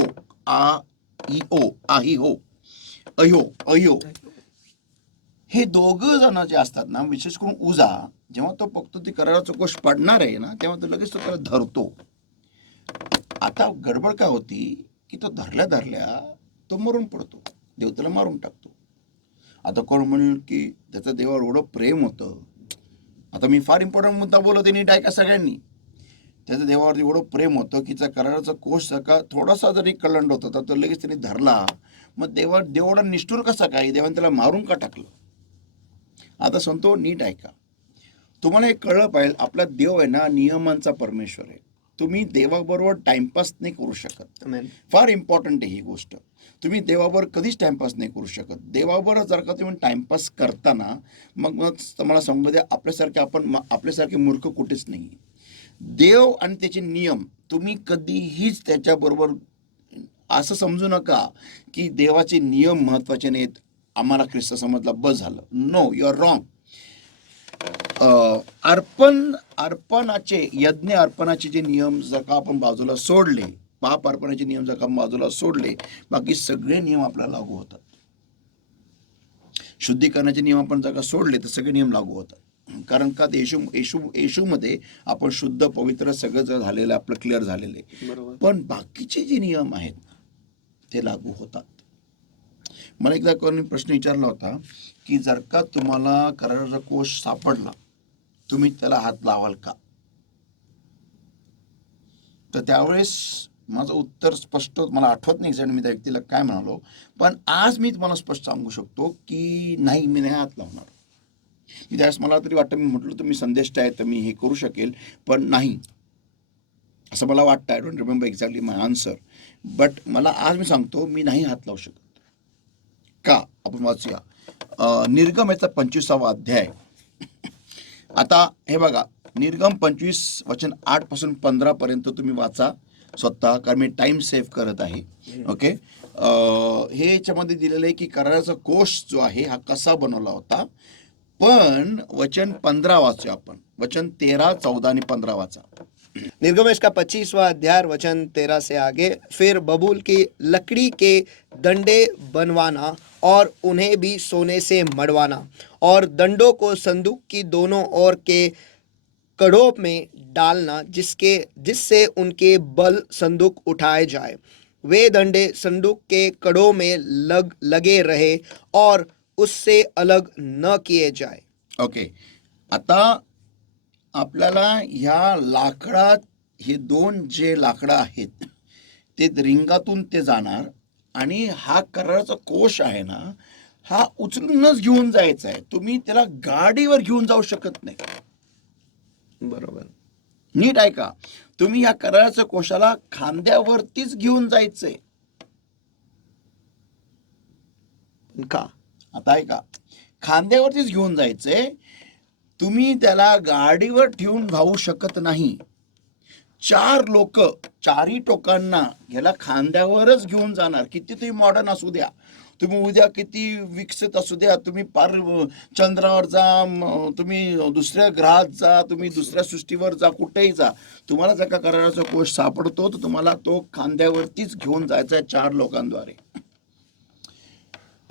हे दोघं जण जे असतात ना, विशेष करून उजा, जेव्हा तो बघतो ती कराराचा कोश पडणार आहे ना, तेव्हा तो लगेच त्याला धरतो. आता गडबड काय होती की तो धरल्या तो मरून पडतो, देव त्याला मारून टाकतो. आता कोण म्हणेल की त्याचं देवावर एवढं प्रेम होतं. आता मी फार इम्पॉर्टंट मुद्दा बोलतो, नीट ऐका सगळ्यांनी. त्याचं देवावर एवढं प्रेम होतं की त्या कराराचा कोश का थोडासा जरी कलंड होता तर तो लगेच त्यांनी धरला. मग देव एवढा निष्ठुर कसा काय, देवाने त्याला मारून का टाकलं? आता सांगतो, नीट ऐका. तुम्हाला एक कळलं पाहिजे, आपला देव आहे ना, नियमांचा परमेश्वर आहे. तुम्ही देवाबरोबर टाइमपास नाही करू शकत. फार इम्पॉर्टंट आहे ही गोष्ट. तुम्ही देवाबरोबर कधीच टाइमपास नाही करू शकत. देवाबरोबर जर का तुम्ही टाइमपास करताना, मग तुम्हाला सांगू द्या, आपल्यासारखे मूर्ख कुठेच नाही. देव आणि त्याचे नियम तुम्ही कधीहीच त्याच्याबरोबर असं समजू नका की देवाचे नियम महत्वाचे नाहीत, आम्हाला ख्रिस्त समजला बस झालं. No, you are wrong. यज्ञ अर्पणाचे जे नियम जर का आपण बाजूला सोडले, पाप अर्पणाचे नियम जर का बाजूला सोडले, बाकी सगळे नियम आपल्याला लागू होतात. शुद्धीकरणाचे नियम आपण जर का सोडले तर सगळे नियम लागू होतात. कारण का, येशूमध्ये आपण शुद्ध पवित्र सगळं झालेलं, आपलं क्लिअर झालेलं आहे. पण बाकीचे जे नियम आहेत ते लागू होतात. मला एकदा कोणी प्रश्न विचारला होता की जर का तुम्हाला कराराचा कोश सापडला, तुम्ही त्याला हात लावाल का? तर त्यावेळेस माझं उत्तर स्पष्ट, मला आठवत नाही एक्झॅक्ट मी त्या व्यक्तीला काय म्हणालो, पण आज मी तुम्हाला स्पष्ट सांगू शकतो की नाही, मी नाही हात लावणार. मी त्यावेळेस मला तरी वाटतं, मी म्हटलं तुम्ही संदेष्ट आहे तर मी हे करू शकेल, पण नाही असं मला वाटतं. I don't remember exactly my answer, but मला आज मी सांगतो, मी नाही हात लावू शकत. का आपण वाचूया निर्गम याचा 25वा अध्याय. आता हे बघा, निर्गम 25 वचन 8 पासून 15 पर्यंत तुम्ही वाचा स्वतः, कारण मी टाइम सेव्ह करत आहे. ओके, हे याच्यामध्ये दिलेलं आहे की कराराचा कोश जो आहे हा कसा बनवला होता. पण वचन 15 वाचूया आपण. वचन 13, 14 आणि 15 वाचा. निर्गमश का 25वां अध्याय वचन 13 से आगे. फिर बबूल की लकड़ी के डंडे बनवाना और उन्हें भी सोने से मढ़वाना और डंडों को संदूक की दोनों ओर के कड़ों में डालना जिससे उनके बल संदूक उठाए जाए. वे डंडे संदूक के कड़ों में लगे रहे और उससे अलग न किए जाए. ओके, आता आपल्याला ह्या लाकडात हे दोन जे लाकडं आहेत ते रिंगातून ते जाणार आणि हा कराराचा कोश आहे ना हा उचलूनच घेऊन जायचा आहे. तुम्ही त्याला गाडीवर घेऊन जाऊ शकत नाही. बरोबर. नीट ऐका, तुम्ही या कराराच्या कोशाला खांद्यावरतीच घेऊन जायचंय. का? आता ऐका, खांद्यावरतीच घेऊन जायचंय. तुम्ही त्याला गाडीवर ठेवून जाऊ शकत नाही. 4 लोक चारही टोकांना याला खांद्यावरच घेऊन जाणार. किती तुम्ही मॉडर्न असू द्या, तुम्ही उद्या किती विकसित असू द्या, तुम्ही पार चंद्रावर जा, तुम्ही दुसऱ्या ग्रहात जा, तुम्ही दुसऱ्या सृष्टीवर जा, कुठेही जा, तुम्हाला जर का कराराचा कोश सापडतो तर तुम्हाला तो खांद्यावरतीच घेऊन जायचा आहे 4 लोकांद्वारे.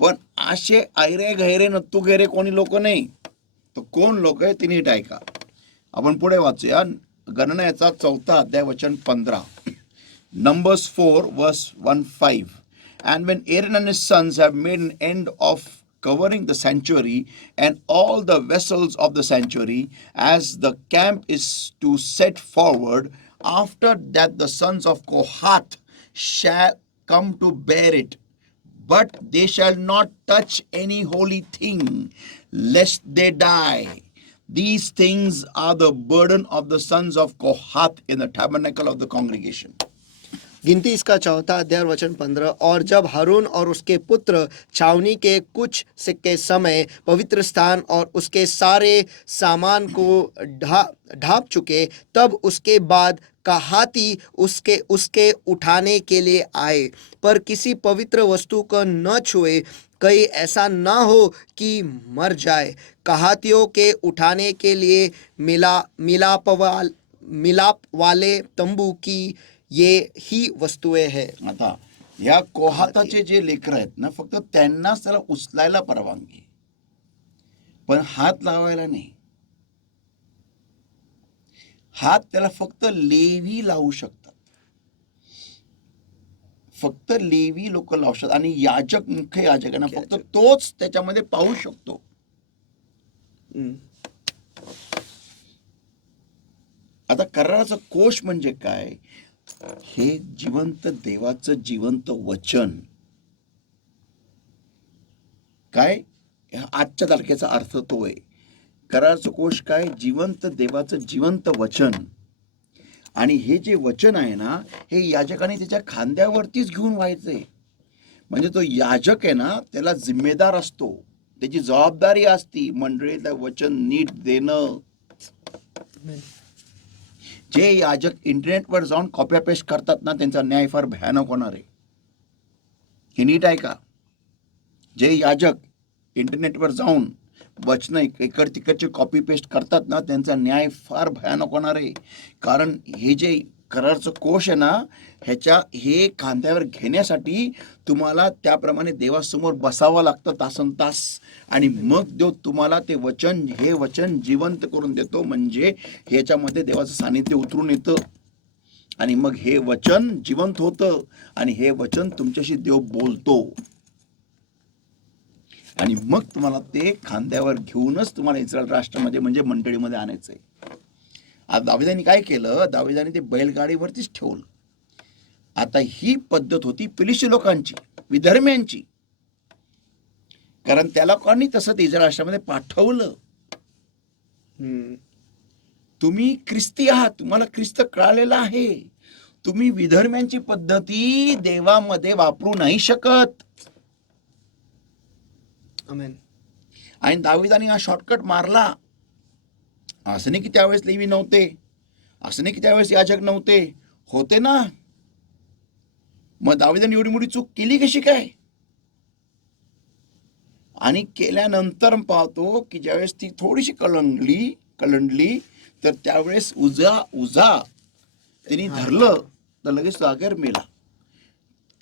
पण असे ऐरे गैरे नत्तू गैरे कोणी लोक नाही. तो कोण लोक आहे ते नीट ऐका. आपण पुढे वाचूया. गणना याचा 4 अध्याय वचन 15. Numbers 4 verse 1-5. And when Aaron and his sons have made an end of covering the sanctuary and all the vessels of the sanctuary, as the camp is to set forward, after that the sons of Kohath shall come to bear it. But they shall not touch any holy thing, lest they die. These things are the burden of the sons of Kohath in the tabernacle of the congregation. गिनती इसका 4 अध्याय वचन 15. और जब हारून और उसके पुत्र छावनी के कुछ के समय पवित्र स्थान और उसके सारे सामान को ढांप चुके, तब उसके बाद कहाती उसके उठाने के लिए आए, पर किसी पवित्र वस्तु को न छुए, कहीं ऐसा ना हो कि मर जाए. कहातियों के उठाने के लिए मिलाप वाले तंबू की ये ही वस्तुएं है. आता या कोहाताचे जे लेकर आहेत ना, फक्त त्यांनाच त्याला उचलायला परवानगी, पण हात लावायला नाही. हात त्याला फक्त लेवी लावू शकतात. फक्त लेवी लोक लावू शकतात आणि याजक, मुख्य याजक आहे ना, फक्त तोच त्याच्यामध्ये पाहू शकतो. आता कराराचा कोश म्हणजे काय? हे जिवंत देवाचं जिवंत वचन. काय आजच्या तारखेचा अर्थ तो आहे. कराराचा कोश काय? जिवंत देवाचं जिवंत वचन. आणि हे जे वचन आहे ना, हे याजकाने त्याच्या खांद्यावरतीच घेऊन व्हायचंय. म्हणजे तो याजक आहे ना, त्याला जिम्मेदार असतो, त्याची जबाबदारी असती मंडळीला वचन नीट देणं. जे याजक इंटरनेटवर जाऊन कॉप्या पेस्ट करतात ना, त्यांचा न्याय फार भयानक होणार आहे. हे नीट ऐका. जे याजक इंटरनेटवर जाऊन वचन इकड तिकडचे कॉपी पेस्ट करतात ना, त्यांचा न्याय फार भयानक होणार आहे. कारण हे जे कराराचं कोश आहे ना, हे खांद्यावर घेण्यासाठी तुम्हाला त्याप्रमाणे देवासमोर बसावं लागतं तासनतास. आणि मग देव तुम्हाला ते वचन, हे वचन जिवंत करून देतो. म्हणजे ह्याच्यामध्ये देवाचं सानिध्य उतरून येतं आणि मग हे वचन जिवंत होतं आणि हे वचन तुमच्याशी देव बोलतो. आणि मग तुम्हाला ते खांद्यावर घेऊनच तुम्हाला इस्रायल राष्ट्रामध्ये म्हणजे मंडळीमध्ये आणायचंय. आज दाविदाने काय केलं? दाविदाने ते बैलगाडीवरतीच ठेवलं. आता ही पद्धत होती फिलिस्ती लोकांची, विधर्म्यांची. कारण त्या लोकांनी तसं इस्रायल राष्ट्रामध्ये पाठवलं. तुम्ही ख्रिस्ती आहात, तुम्हाला ख्रिस्त कळालेला आहे. तुम्ही विधर्म्यांची पद्धती देवामध्ये वापरू नाही शकत. आमेन. आणि दाविदाने हा शॉर्टकट मारला. असं नाही की त्यावेळेस लेवी नव्हते, असं नाही की त्यावेळेस याजक नव्हते, होते ना. मग दाविदाने एवढी मोठी चूक केली कशी काय? आणि केल्यानंतर पाहतो की ज्यावेळेस ती थोडीशी कलंडली तर त्यावेळेस उजा त्यांनी धरलं तर लगेच जागेवर मेला.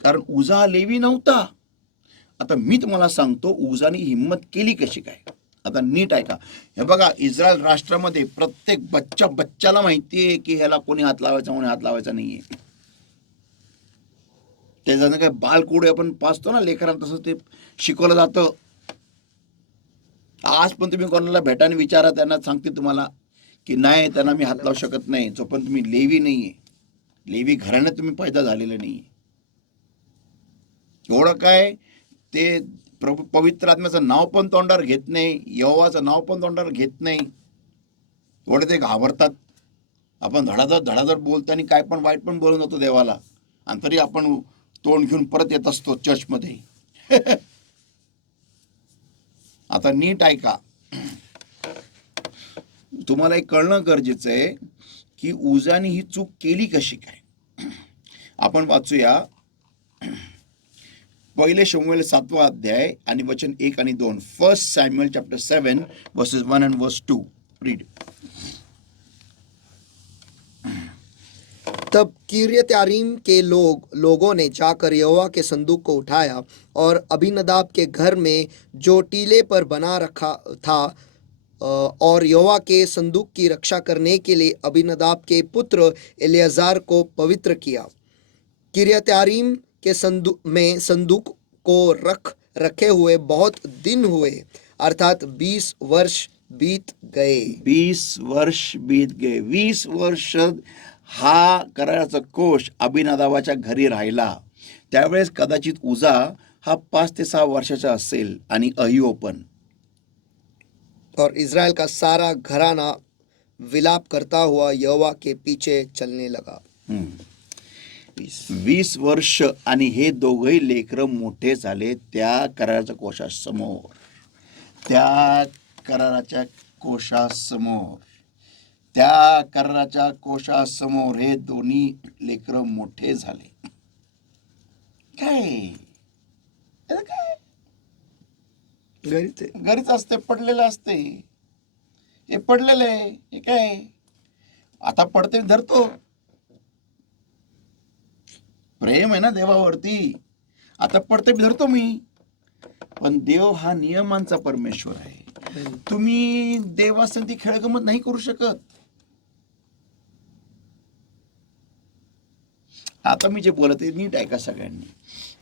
कारण उजा हा लेवी नव्हता. आता मी तुम्हाला सांगतो उजानी हिंमत केली कशी काय. आता नीट ऐका. हे बघा, इस्रायल राष्ट्रामध्ये प्रत्येक बच्चाला माहितीये की ह्याला कोणी हात लावायचा, कोणी हात लावायचा नाहीये. त्याच्यानं काय बालकुडे आपण पाचतो ना लेकरांना, तसं ते शिकवलं जातं. आज पण तुम्ही कोणाला भेटाने विचारा, त्यांना सांगते तुम्हाला की नाही, त्यांना मी हात लावू शकत नाही जोपर्यंत तुम्ही लेवी नाहीये, लेवी घराण्यात तुम्ही पैदा झालेलं नाहीये. एवढं काय, ते प्रभू पवित्र आत्म्याचं नाव पण तोंडावर घेत नाही, यहोवाचं नाव पण तोंडावर घेत नाही. एवढे ते घाबरतात. आपण धडाधड बोलताना काय पण वाईट पण बोलून जातो देवाला, आणि तरी आपण तोंड घेऊन परत येत असतो चर्चमध्ये. आता नीट ऐका, तुम्हाला एक कळणं गरजेचं आहे की उजानी ही चूक केली कशी काय. आपण वाचूया पहिले शमूएल 7वा अध्याय आणि वचन 1 आणि 2. First Samuel chapter 7 versus 1 and verse 2. Read. तब किर्यत्यारीम के लोगों ने जाकर यहोवा के संदूक को उठाया और अबीनदाब के घर में जो टीले पर बना रखा था, और यहोवा के संदूक की रक्षा करने के लिए अबीनदाब के पुत्र एलियाजार को पवित्र किया. किर्यत्यारीम के संदूक को रखे हुए बहुत दिन हुए, अर्थात 20 वर्ष बीत गए. 20 वर्ष बीत गए. 20 वर्ष हा कराराचा कोश अभिनदाबाच्या घरी राहिला. त्यावेळेस कदाचित उजा हा 5 ते 6 वर्षाचा असेल आणि अहियो पण. और इज़राइल का सारा घराना विलाप करता हुआ यहोवा के पीछे चलने लगा. 20 वर्ष आणि हे दोघही लेकरं मोठे झाले त्या कराराच्या कोशासमोर. त्या कराराच्या कोशासमोर, त्या कराराच्या कोशासमोर हे दोन्ही लेकरं मोठे झाले. काय घरीच असते, पडलेलं असते. हे पडलेलं आहे, हे काय आता पडते धरतो. प्रेम आहे ना देवावरती. आता पडते धरतो मी. पण देव हा नियमांचा परमेश्वर आहे. तुम्ही देवासाठी खेळगमत नाही करू शकत. आता मी जे बोलत आहे नीट ऐका सगळ्यांनी.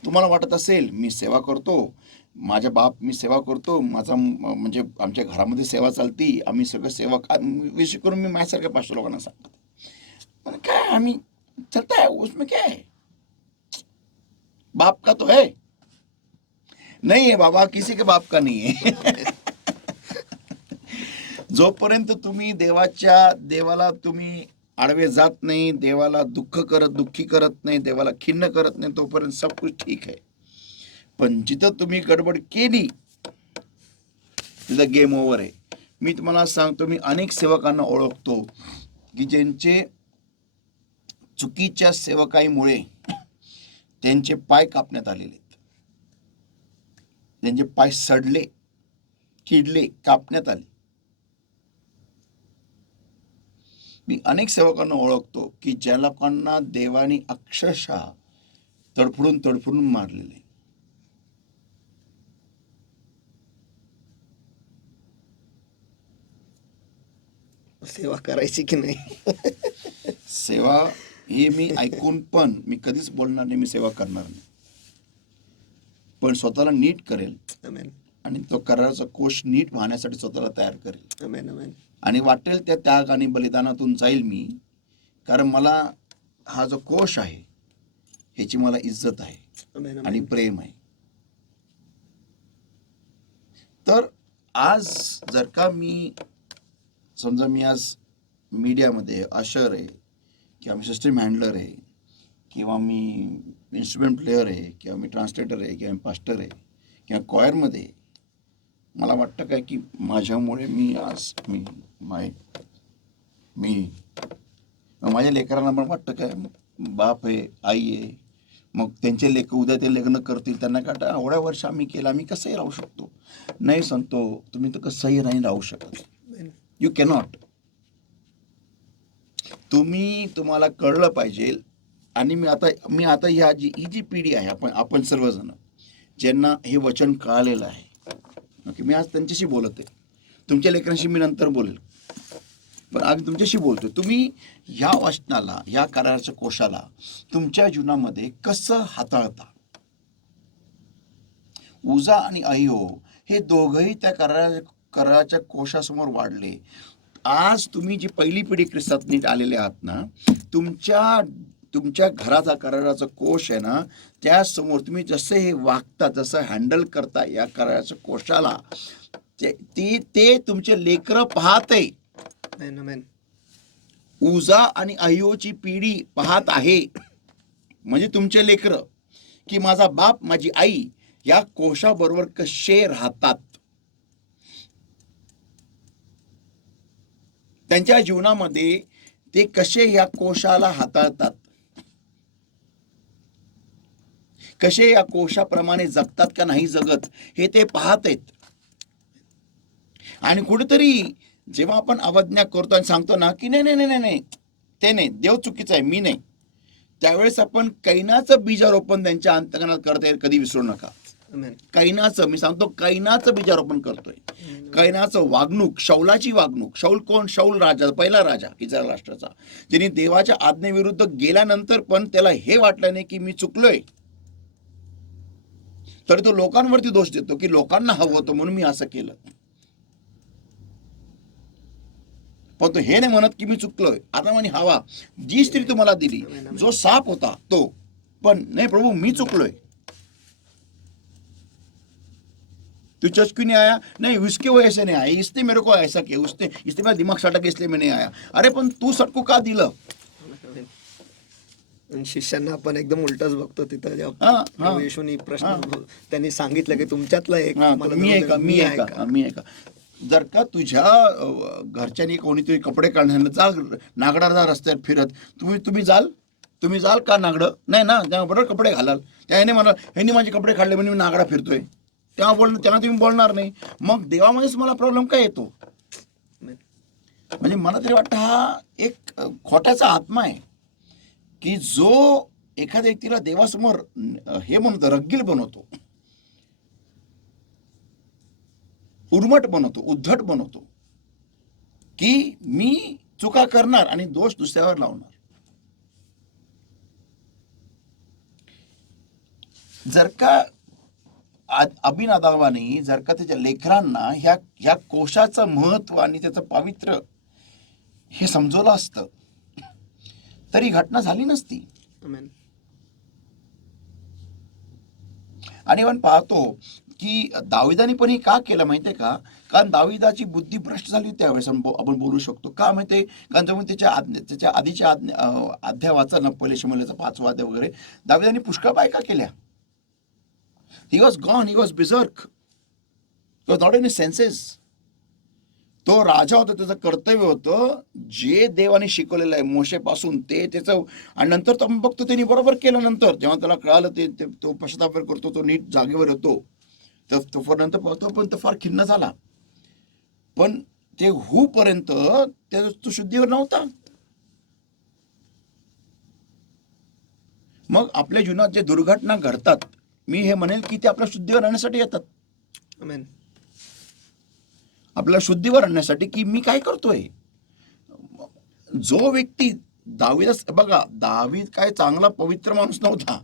तुम्हाला वाटत असेल मी सेवा करतो, मी सेवा करतो, माझा म्हणजे आमच्या घरामध्ये सेवा चालती, आम्ही सगळं सेवा विषय करून मी माझ्यासारख्या 500 लोकांना सांगतो. पण काय आम्ही चलता है उसमें क्या है, बाप का तो है. नहीं है बाबा, किसी के बाप का नहीं है. जोपर्यंत तुम्ही देवाला तुम्ही आडवे जात नाही, देवाला दुःखी करत नाही, देवाला खिन्न करत नाही, तोपर्यंत सब कुछ ठीक आहे. पण जिथं तुम्ही गडबड केली तिथं गेम ओव्हर आहे. मी तुम्हाला सांगतो, मी अनेक सेवकांना ओळखतो की ज्यांचे चुकीच्या सेवकाईमुळे त्यांचे पाय कापण्यात आलेले, त्यांचे पाय सडले, किडले, कापण्यात आले. मी अनेक सेवकांना ओळखतो की ज्या लोकांना देवाने अक्षरशः तडफडून मारलेले. सेवा करायची की नाही. सेवा हे मी ऐकून पण मी कधीच बोलणार नाही मी सेवा करणार नाही. पण स्वतःला नीट करेल. आमेन. आणि तो कराराचा कोश नीट वाहण्यासाठी स्वतःला तयार करेल. आमेन. आमेन. आणि वाटेल त्या त्याग आणि बलिदानातून जाईल मी. कारण मला हा जो कोश आहे ह्याची मला इज्जत आहे. आमेन. आणि आमेन. प्रेम आहे. तर आज जर का मी समजा मी आज मीडियामध्ये अशर आहे, किंवा मी सिस्टम हँडलर आहे, किंवा मी इन्स्ट्रुमेंट प्लेअर आहे, किंवा मी ट्रान्सलेटर आहे, किंवा मी पास्टर आहे, किंवा कॉयरमध्ये, मला वाटतं काय की माझ्यामुळे मी आज मी माझ्या लेकरांना पण वाटतं काय बाप आहे, आई आहे, मग त्यांचे लेकर उद्या ते लग्न करतील, त्यांना काय वाटतं, एवढ्या वर्ष आम्ही केलं, आम्ही कसंही राहू शकतो. नाही सांगतो, तुम्ही तर कसंही नाही राहू शकत. You cannot. तुम्हाला कळलं पाहिजे. आणि मी आता ही जी पिढी आहे, आपण सर्वजण ज्यांना हे वचन कळालेलं आहे, ओके, मी आज त्यांच्याशी बोलत आहे. तुमच्या लेकरांशी मी नंतर बोलेल, पण आज तुमच्याशी बोलतोय. तुम्ही ह्या वचनाला, ह्या कराराच्या कोशाला तुमच्या जीवनामध्ये कसं हाताळता? उजा आणि अहियो हे दोघंही त्या कराराच्या कोशासमोर वाढले. आज तुम्ही जी पहिली पिढी ख्रिस्तात नीट आलेले आहात ना, तुमच्या घराचा कराराचा कोश आहे ना, त्यासमोर तुम्ही जसे हे वागता, जसं हँडल करता या कराराच्या कोशाला, ते तुमचे लेकरं पाहते. उजा आणि अहियोची पिढी पाहत आहे, म्हणजे तुमचे लेकरं, की माझा बाप, माझी आई या कोशाबरोबर कसे राहतात, त्यांच्या जीवनामध्ये ते कसे या कोशाला हाताळतात, कसे या कोशाप्रमाणे जगतात का नाही जगत, हे ते पाहत आहेत. आणि कुठेतरी जेव्हा आपण अवज्ञा करतो आणि सांगतो ना की नाही नाही नाही नाही, ते नाही, देव चुकीचा आहे, मी नाही, त्यावेळेस आपण कैनाचं बीजारोपण त्यांच्या अंतःकरणात करता कधी विसरू नका. कैनाचं, मी सांगतो, कैनाचं बीजारोपण करतोय. कैनाचं वागणूक, शौलाची वागणूक. शौल कोण? शौल राजा, पहिला राजा इस्रायल राष्ट्राचा, ज्यांनी देवाच्या आज्ञेविरुद्ध गेल्यानंतर पण त्याला हे वाटलं नाही की मी चुकलोय, तर तो लोकांवरती दोष देतो की लोकांना हवं होतं म्हणून मी असं केलं. पण तो हे नाही म्हणत की मी चुकलोय. आता म्हणे हवा, जी स्त्री तुम्हाला दिली, जो साप होता तो, पण नाही प्रभू मी चुकलोय. तू चर्च क्यों नहीं आया? नहीं, उसके वजह से नहीं आया, इसने मेरे को ऐसा किया, इसने मेरा दिमाग सटक, इसलिए मैं नहीं आया. अरे पण तू सटकू का दिलं? शिष्यांना आपण एकदम उलटच बघतो तिथं, जेव्हा येशूनी प्रश्न त्यांनी सांगितलं की तुमच्यातला एक मी आहे का. जर का तुझ्या घरच्यांनी कोणीतरी कपडे काढण्याला जा, नागडा रस्त्यावर फिरत, तुम्ही जाल का नागडं? नाही ना, तेव्हा बरोबर कपडे घालाल. त्याने मला, ह्यांनी माझे कपडे काढले म्हणजे मी नागडा फिरतोय, त्यांना तुम्ही बोलणार नाही. मग देवामध्येच मला प्रॉब्लेम काय येतो? म्हणजे मला तरी वाटतं हा एक खोट्याचा आत्मा आहे की जो एखाद्या व्यक्तीला देवासमोर हे म्हणतो, रग्गील बनवतो, उर्मट बनवतो, उद्धट बनवतो, की मी चुका करणार आणि दोष दुसऱ्यावर लावणार. जर का अभिनादावाने जर का त्याच्या लेकरांना ह्या कोशाचं महत्व आणि त्याचं पावित्र्य हे समजवलं असतं, तरी घटना झाली नसती. आणि आपण पाहतो की दाविदाने पण हे का केलं माहितीये का? कारण दाविदाची बुद्धी भ्रष्ट झाली त्यावेळेस आपण बोलू शकतो. का माहितीये? कारण जेव्हा त्याच्या आधीच्या अध्याय वाचा ना, पहिले शमूएलचा 5वा अध्याय वगैरे, दाविदाने पुष्कळ बायका केल्या. He was gone, he was berserk, he was not in his senses. तो राजा होता, त्याचं कर्तव्य होतं जे देवाने शिकवलेलं आहे मोशेपासून ते त्याचं. आणि नंतर तो आपण बघतो त्यांनी बरोबर केलं. नंतर जेव्हा त्याला कळालं तो पश्चाताप करतो, तो नीट जागेवर येतो, तर तो नंतर पाहतो पण तो फार खिन्न झाला. पण ते होऊपर्यंत तो शुद्धीवर नव्हता. मग आपल्या जीवनात जे दुर्घटना घडतात, मी हे म्हणेल की ते आपल्या शुद्धीवर आणण्यासाठी येतात. आमेन. आपल्याला शुद्धीवर आणण्यासाठी की मी काय करतोय. जो व्यक्ती दावीद, बघा, दावीद काय चांगला पवित्र माणूस नव्हता,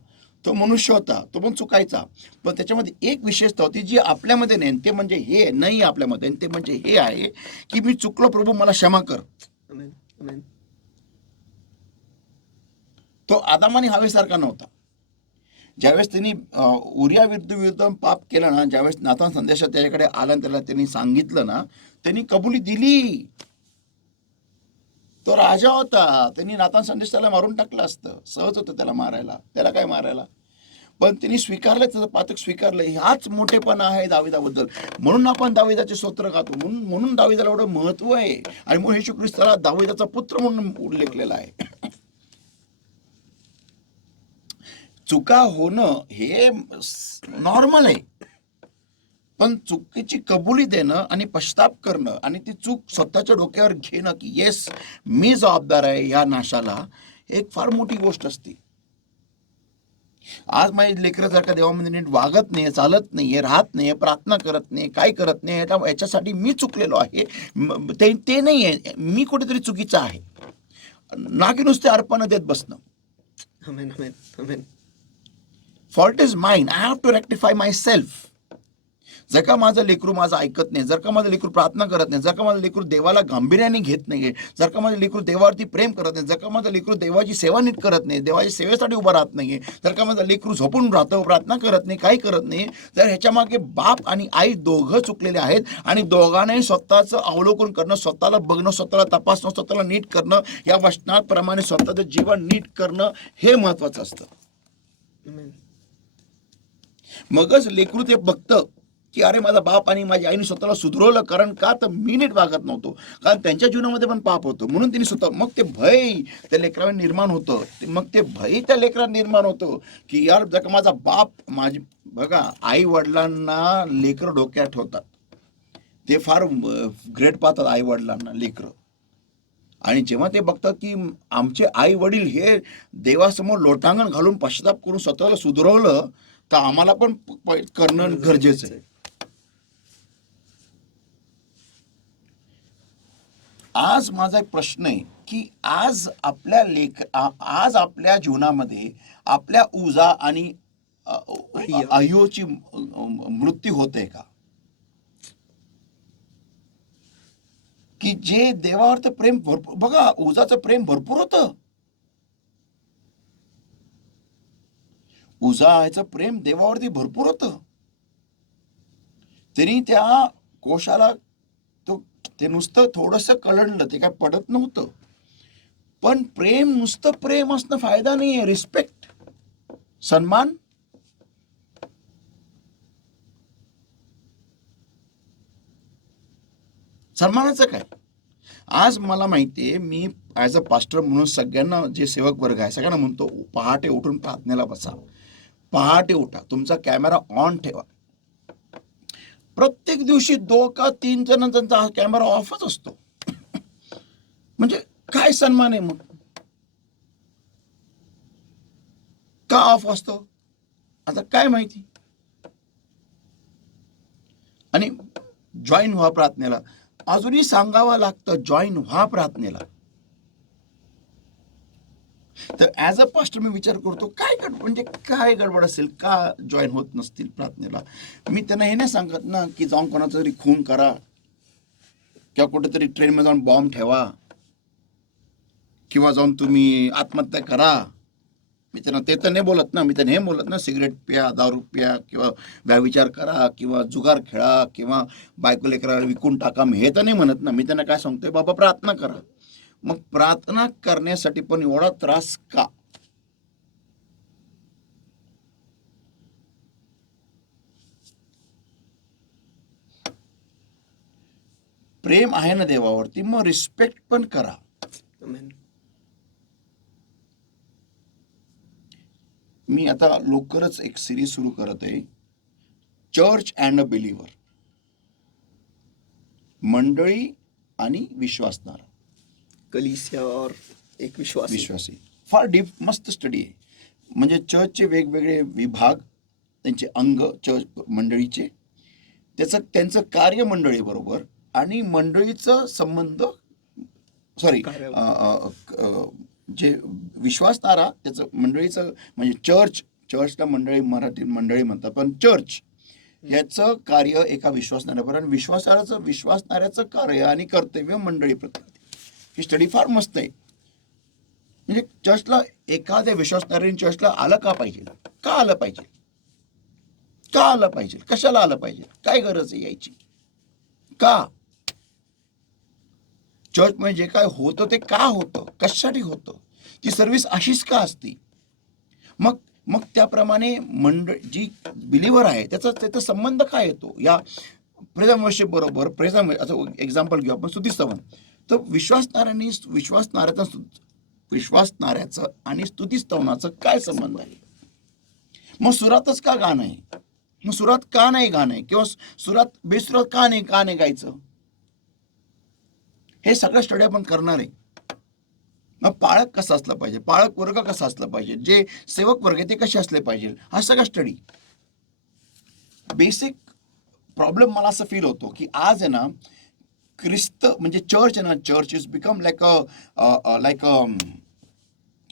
तो मनुष्य होता, तो पण चुकायचा. पण त्याच्यामध्ये एक विशेषता होती जी आपल्यामध्ये नाही, ते म्हणजे हे नाही आपल्यामध्ये, ते म्हणजे हे आहे की मी चुकलो प्रभू, मला क्षमा कर. आमेन. आमेन. तो आदामाने हवेसारखा नव्हता. ज्यावेळेस त्यांनी उरिया विरुद्ध पाप केलं ना, ज्यावेळेस नातान संदेशात त्याच्याकडे आला आणि त्याला त्यांनी सांगितलं ना, त्यांनी कबुली दिली. तो राजा होता, त्यांनी नातान संदेश त्याला मारून टाकलं असतं, सहज होतं त्याला मारायला, त्याला काय मारायला. पण त्यांनी स्वीकारलं, त्याचं पातक स्वीकारलं. हाच मोठेपणा आहे दाविदाबद्दल. म्हणून आपण दाविदाचे स्तोत्र गातो, म्हणून दाविदाला एवढं महत्व आहे. आणि म्हणून येशू ख्रिस्ताला दाविदाचा पुत्र म्हणून उल्लेखलेला आहे. चुका होणं हे नॉर्मल आहे, पण चुकीची कबुली देणं आणि पश्चाताप करणं आणि ती चूक स्वतःच्या डोक्यावर घेणं की येस मी जबाबदार आहे या नाशाला, एक फार मोठी गोष्ट असते. आज माझी लेकरं जर का देवामध्ये नीट वागत नाही, चालत नाहीये, राहत नाहीये, प्रार्थना करत नाही, काय करत नाही, याच्यासाठी मी चुकलेलो आहे, ते नाही आहे, मी कुठेतरी चुकीचं आहे, ना की नुसते अर्पण देत बसणं. Amen, amen, amen. Fault is mine, I have to rectify myself. जर का माझं लेकरू माझं ऐकत नाही, जर का माझं लेकरू प्रार्थना करत नाही, जर का माझं लेकरू देवाला गांभीर्याने घेत नाहीये, जर का माझं लेकरू देवावरती प्रेम करत नाही, जर का माझं लेकरू देवाची सेवा नीट करत नाही, देवाच्या सेवेसाठी उभं राहत नाहीये, जर का माझं लेकरू झोपून राहतं, प्रार्थना करत नाही, काही करत नाही, तर ह्याच्या मागे बाप आणि आई दोघं चुकलेले आहेत. आणि दोघांनाही स्वतःचं अवलोकन करणं, स्वतःला बघणं, स्वतःला तपासणं, स्वतःला नीट करणं, या वचनाप्रमाणे स्वतःचं जीवन नीट करणं हे महत्वाचं असतं. आमेन. मगच लेकरू ते बघतं की अरे माझा बाप आणि माझ्या आईने स्वतःला सुधरवलं. कारण का तर मी नीट वागत नव्हतो, कारण त्यांच्या जीवनामध्ये पण पाप होतं, म्हणून त्यांनी स्वतः, मग ते भय त्या लेकरावर निर्माण होतं. मग ते भय त्या लेकरात निर्माण होतं की यार जर का माझा बाप, माझी बघा आई वडिलांना लेकरं डोक्यात ठेवतात, ते फार ग्रेट पाहतात आई वडिलांना लेकरं. आणि जेव्हा ते बघतात की आमचे आई वडील हे देवासमोर लोटांगण घालून पश्चाताप करून स्वतःला सुधरवलं, तर आम्हाला पण करणं गरजेचं आहे. आज माझा एक प्रश्न आहे की आज आपल्या जीवनामध्ये आपल्या उजा आणि अय्योची मृत्यू होते का? की जे देवावर तर प्रेम भरपूर, बघा उजाचं प्रेम भरपूर होतं, उजाचं प्रेम देवावरती भरपूर होतं, तरी त्या कोशाला ते नुसतं थोडंसं कळलं, ते काय पडत नव्हतं. पण प्रेम नुसतं प्रेम असणं फायदा नाहीये. रिस्पेक्ट, सन्मान, सन्मानाचं काय? आज मला माहितीये, मी ॲज अ पास्टर म्हणून सगळ्यांना, जे सेवक वर्ग आहे सगळ्यांना म्हणतो, पहाटे उठून प्रार्थनेला बसा, पहाटे उठा, तुमचा कॅमेरा ऑन ठेवा. प्रत्येक दिवशी 2 का 3 जणांचा कॅमेरा ऑफच असतो. म्हणजे काय सन्मान आहे मग? का ऑफ असतो आता काय माहिती. आणि जॉईन व्हा प्रार्थनेला, अजूनही सांगावं लागतं, जॉईन व्हा प्रार्थनेला. तर ॲज अ पास्टर मी विचार करतो, काय गडबड असेल, का जॉईन होत नसतील प्रार्थनेला. मी त्यांना हे नाही सांगत ना की जाऊन कोणाचा तरी खून करा किंवा कुठेतरी ट्रेनमध्ये जाऊन बॉम्ब ठेवा किंवा जाऊन तुम्ही आत्महत्या करा. मी त्यांना ते तर नाही बोलत ना. मी त्यांना हे बोलत ना, सिगरेट प्या, दारू प्या किंवा व्यभिचार करा किंवा जुगार खेळा किंवा बायको लेकराला विकून टाका, मी हे तर नाही म्हणत ना. मी त्यांना काय सांगतोय, बाबा प्रार्थना करा. मग प्रार्थना करण्यासाठी पण एवढा त्रास का? प्रेम आहे ना देवावरती, मग रिस्पेक्ट पण करा. आमेन. मी आता लवकरच एक सिरीज सुरू करत आहे, चर्च अँड अ बिलीव्हर, मंडळी आणि विश्वासणारा, कलीसिया और एक विश्वासी. फार डीप मस्त स्टडी आहे. म्हणजे चर्चचे वेगवेगळे विभाग, त्यांचे अंग, चर्च मंडळीचे, त्यांचं कार्य मंडळी बरोबर आणि मंडळीचं संबंध, सॉरी जे विश्वासणारा त्याचं मंडळीचं, म्हणजे चर्चला मंडळी, मराठी मंडळी म्हणतात, पण चर्च याचं कार्य एका विश्वासणाऱ्यावर आणि विश्वासणाऱ्याचं कार्य आणि कर्तव्य मंडळी प्रती. ही स्टडी फार मस्त आहे. म्हणजे चर्चला, एखाद्या विश्वासणाऱ्याने चर्चला आलं का पाहिजे, का आलं पाहिजे, का आलं पाहिजे, कशाला आलं पाहिजे, काय गरज आहे यायची, का? चर्च म्हणजे जे काय होतं ते का होतं, कशासाठी होतं, ती सर्व्हिस अशीच का असती? मग मग त्याप्रमाणे जी बिलिव्हर आहे त्याचा संबंध काय येतो या प्रेझेंट वर्शिप बरोबर. प्रेझेंट असं एक्झाम्पल घेऊ आपण स्तुतिस्तवन. तर विश्वासणाऱ्याचं आणि स्तुतिस्तवनाचं काय संबंध आहे? मग सुरातच का गाणं आहे? मग सुरात का नाही गाणं आहे? किंवा सुरात बेसुरात का नाही गायचं? हे सगळं स्टडी आपण करणार आहे. मग पाळक कसा असला पाहिजे, पाळक वर्ग कसा असला पाहिजे, जे सेवक वर्ग आहे ते कसे असले पाहिजे, हा सगळा स्टडी. बेसिक प्रॉब्लेम मला असं फील होतो की आज आहे ना ख्रिस्त म्हणजे चर्च आहे ना, church is become like a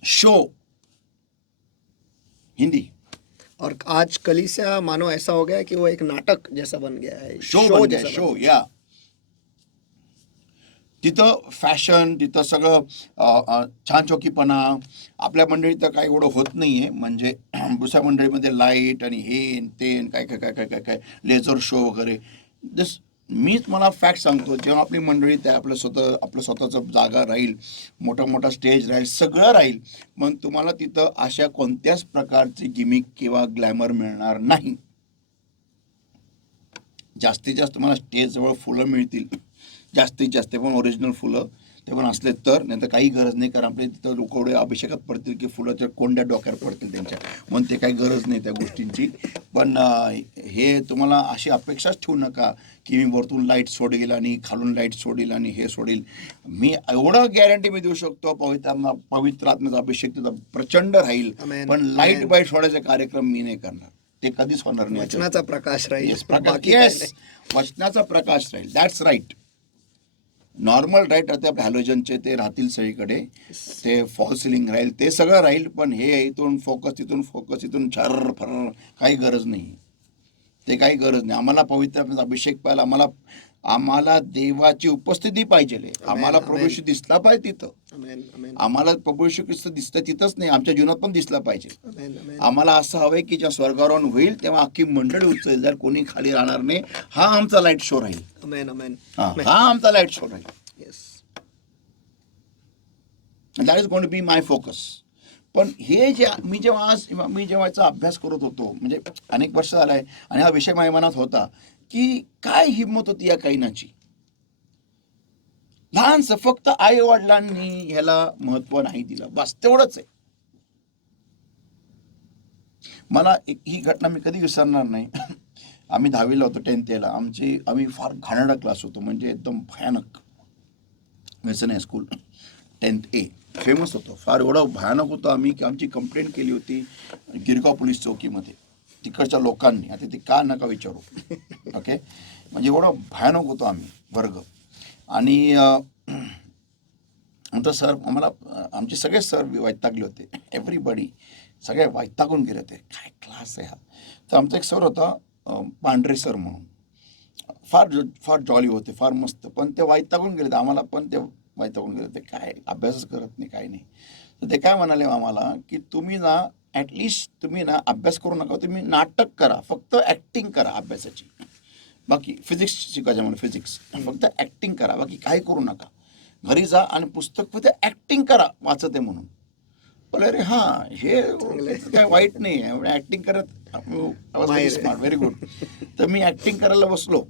show. Hindi और आज कलीसिया मानो ऐसा हो गया है कि वो एक नाटक जैसा बन गया है, शो बन गया, जैसा शो. बन गया या तिथं फॅशन, तिथं सगळं छान चौकीपणा. आपल्या मंडळीत तर काही एवढं होत नाहीये. म्हणजे दुसऱ्या मंडळीमध्ये लाईट आणि हे ते काय काय काय काय काय काय लेझर शो वगैरे. जस मीच मला फॅक्ट सांगतो, जेव्हा आपली मंडळीत आहे, आपलं स्वतःचं जागा राहील, मोठा मोठा स्टेज राहील, सगळं राहील, मग तुम्हाला तिथं अशा कोणत्याच प्रकारची गिमिक किंवा ग्लॅमर मिळणार नाही. जास्तीत जास्त तुम्हाला स्टेजजवळ फुलं मिळतील, जास्तीत जास्त, पण ओरिजिनल फुलं ते पण असले तर. नाही तर काही गरज नाही, कारण आपल्या तिथं लोक एवढे अभिषेकात पडतील की फुलाच्या कोंड्या डोक्यावर पडतील त्यांच्या, म्हणून ते काही गरज नाही त्या गोष्टींची. पण हे तुम्हाला अशी अपेक्षाच ठेवू नका की मी वरतून लाईट सोडेल आणि खालून लाईट सोडेल आणि हे सोडेल. मी एवढं गॅरंटी मी देऊ शकतो, पवित्र आत्म्याचा अभिषेक तिथं प्रचंड राहील, Amen. पण लाईट Amen. बाईट सोडायचे कार्यक्रम मी नाही करणार. ते कधीच होणार नाही. वचनाचा प्रकाश राहील. Yes, प्रकाश. बाकी काही येस, नाही. वचनाचा प्रकाश राहील. That's right. नॉर्मल राईट आता आपल्या हॅलोजनचे ते राहतील सगळीकडे, ते फॉल सिलिंग राहील, ते सगळं राहील, पण हे इथून फोकस, इथून छर फर काही गरज नाही. ते काही गरज नाही. आम्हाला पवित्र अभिषेक पाहिजे, आम्हाला देवाची उपस्थिती पाहिजे. आम्हाला प्रभू येशू दिसला पाहिजे तिथं. Amen, amen, आम्हाला प्रभू येशू ख्रिस्त दिसतं तिथंच नाही, आमच्या जीवनात पण दिसला पाहिजे. amen, amen. आम्हाला असं हवंय की जेव्हा स्वर्गारोहण होईल तेव्हा अख्खी मंडळी उचलेल, जर कोणी खाली राहणार नाही. हा आमचा लाईट शो राहील. Amen, amen. हा आमचा लाईट शो राहील. Yes. That is going to be my focus. पण हे जे मी जेव्हा याचा अभ्यास करत होतो, म्हणजे अनेक वर्ष झालाय, आणि हा विषय माझ्या मनात होता की काय हिंमत होती या कायनाची. लहानसं फक्त आई वडिलांनी ह्याला महत्व नाही दिलं, बस तेवढंच आहे. मला ही घटना मी कधी विसरणार नाही. आम्ही 10वीला होतो, 10th याला आम्ही फार घाणेरडा क्लास होतो, म्हणजे एकदम भयानक. व्यसन हायस्कूल 10th A फेमस होतो, फार एवढं भयानक होतं आम्ही की आमची कंप्लेंट केली होती गिरगाव पोलीस चौकीमध्ये तिकडच्या लोकांनी. आता ते का नका विचारू. ओके, म्हणजे एवढं भयानक होतो आम्ही वर्ग. आणि नंतर सर आम्हाला, आमचे सगळे सर वैतागले होते, एव्हरीबडी सगळे वैतागून गेले होते, काय क्लास आहे हा. तर आमचा एक सर होता पांढरे सर म्हणून, फार जॉली होते, फार मस्त, पण ते वैतागून गेले. आम्हाला पण ते वैतागून गेले, ते काय अभ्यासच करत नाही, काय नाही. तर ते काय म्हणाले आम्हाला की तुम्ही ना ॲटलिस्ट तुम्ही ना अभ्यास करू नका, तुम्ही नाटक करा, फक्त ॲक्टिंग करा अभ्यासाची. बाकी फिजिक्स शिकायचं म्हणून फिजिक्स, फक्त ॲक्टिंग करा, बाकी काही करू नका. घरी जा आणि पुस्तक फक्त ॲक्टिंग करा, वाचत आहे म्हणून. बोले अरे हां, हे काय वाईट नाही आहे, ॲक्टिंग करत स्मार्ट, व्हेरी गुड. तर मी ॲक्टिंग करायला बसलो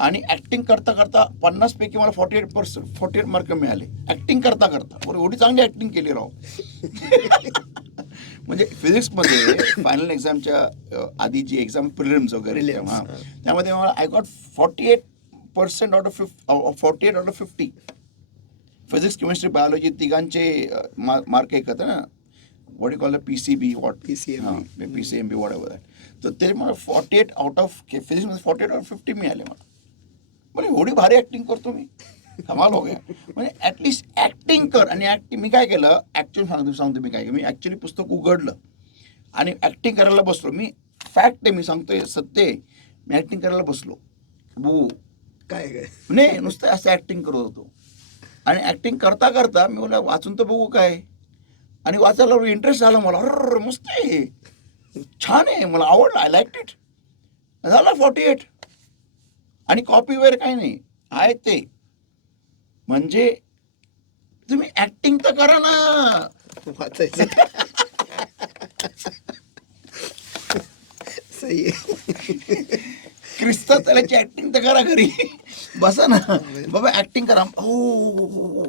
आणि ॲक्टिंग करता करता 50 पैकी मला 48 मार्क मिळाले ॲक्टिंग करता करता. एवढी चांगली ॲक्टिंग केली राव. म्हणजे फिजिक्समध्ये फायनल एक्झामच्या आधी जी एक्झाम प्रिलिम्स वगैरे तेव्हा, त्यामध्ये मला I got 48% out of 50. Physics, chemistry, biology तिघांचे मार्क एक होतं ना, what you call PCB, PCMB what ever that. तर ते मला 48 आउट ऑफ फिजिक्समध्ये 48 आउट ऑफ 50 मिळाले मला. म्हणजे एवढी भारी ॲक्टिंग करतो मी, कमाल हो गया. म्हणजे ॲटलिस्ट ॲक्टिंग कर. आणि मी काय केलं, ॲक्च्युअली सांगतो मी काय केलं, मी ॲक्च्युली पुस्तक उघडलं आणि ॲक्टिंग करायला बसलो. मी फॅक्ट आहे, मी सांगतोय सत्य आहे, मी ॲक्टिंग करायला बसलो. काय नाही, नुसतं असं ॲक्टिंग करत होतो. आणि ॲक्टिंग करता करता मी मला वाचून तर बघू काय, आणि वाचायला इंटरेस्ट झाला मला. अरे मस्त आहे, छान आहे, मला आवडलं, आय लाईक इट. झाला 48. आणि कॉपी वगैरे काही नाही आहे ते. म्हणजे तुम्ही ॲक्टिंग तर करा ना. वाचायचं. बताइए। ख्रिस्त त्याची ऍक्टिंग तर करा घरी, बसा ना बाबा ऍक्टिंग करा. ओ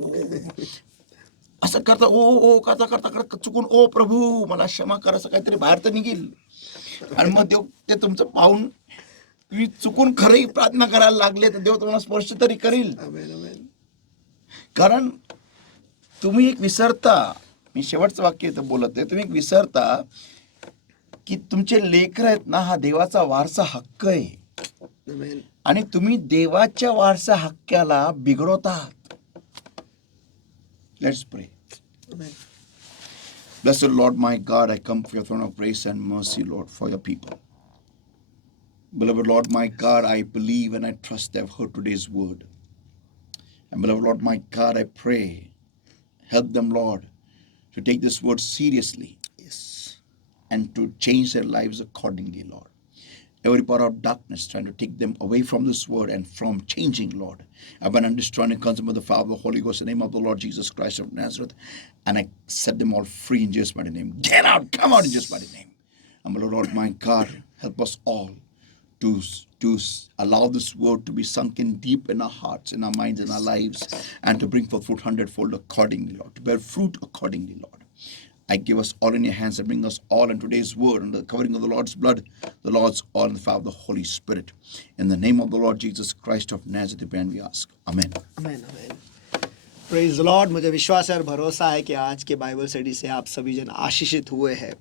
असं करता, ओ ओ करता करता करता चुकून ओ प्रभू मला क्षमा कर असं काहीतरी बाहेर तर निघेल. आणि मग देव ते तुमचं पाहून तुम्ही चुकून खरंही प्रार्थना करायला लागले तर देव तुम्हाला स्पर्श तरी करील. आमेन, आमेन. कारण तुम्ही एक विसरता, मी शेवटचं वाक्य इथं बोलत आहे, तुम्ही एक विसरता की तुमचे लेकर आहेत ना, हा देवाचा वारसा हक्क आहे. आमेन. आणि तुम्ही देवाच्या वारसा हक्काला बिघडवतात. लेट्स प्रे. आमेन. Blessed Lord my God, I come for your throne of grace and mercy, Lord, for your people. Beloved Lord my God, I believe and I trust they have heard today's word. And beloved Lord my God, I pray, help them, Lord, to take this word seriously Yes. and to change their lives accordingly, Lord. Every power of darkness trying to take them away from this word and from changing, Lord. I bind and destroy and consume of the Father, the Holy Ghost, in the name of the Lord Jesus Christ of Nazareth, and I set them all free in Jesus' mighty name. Get out, come out in Jesus' mighty name. And Lord my God, help us all to allow this word to be sunk in deep in our hearts, in our minds, in our lives, and to bring forth fruit hundredfold accordingly, Lord, to bear fruit accordingly, Lord. I give us all in your hands and bring us all in today's word and the covering of the Lord's blood, the Lord's all in the power of the Holy Spirit. In the name of the Lord Jesus Christ of Nazareth, and we ask. Amen. Amen, amen. Praise the Lord. मुझे विश्वास है और भरोसा है कि आज के Bible study से आप सभी जन आशीषित हुए हैं.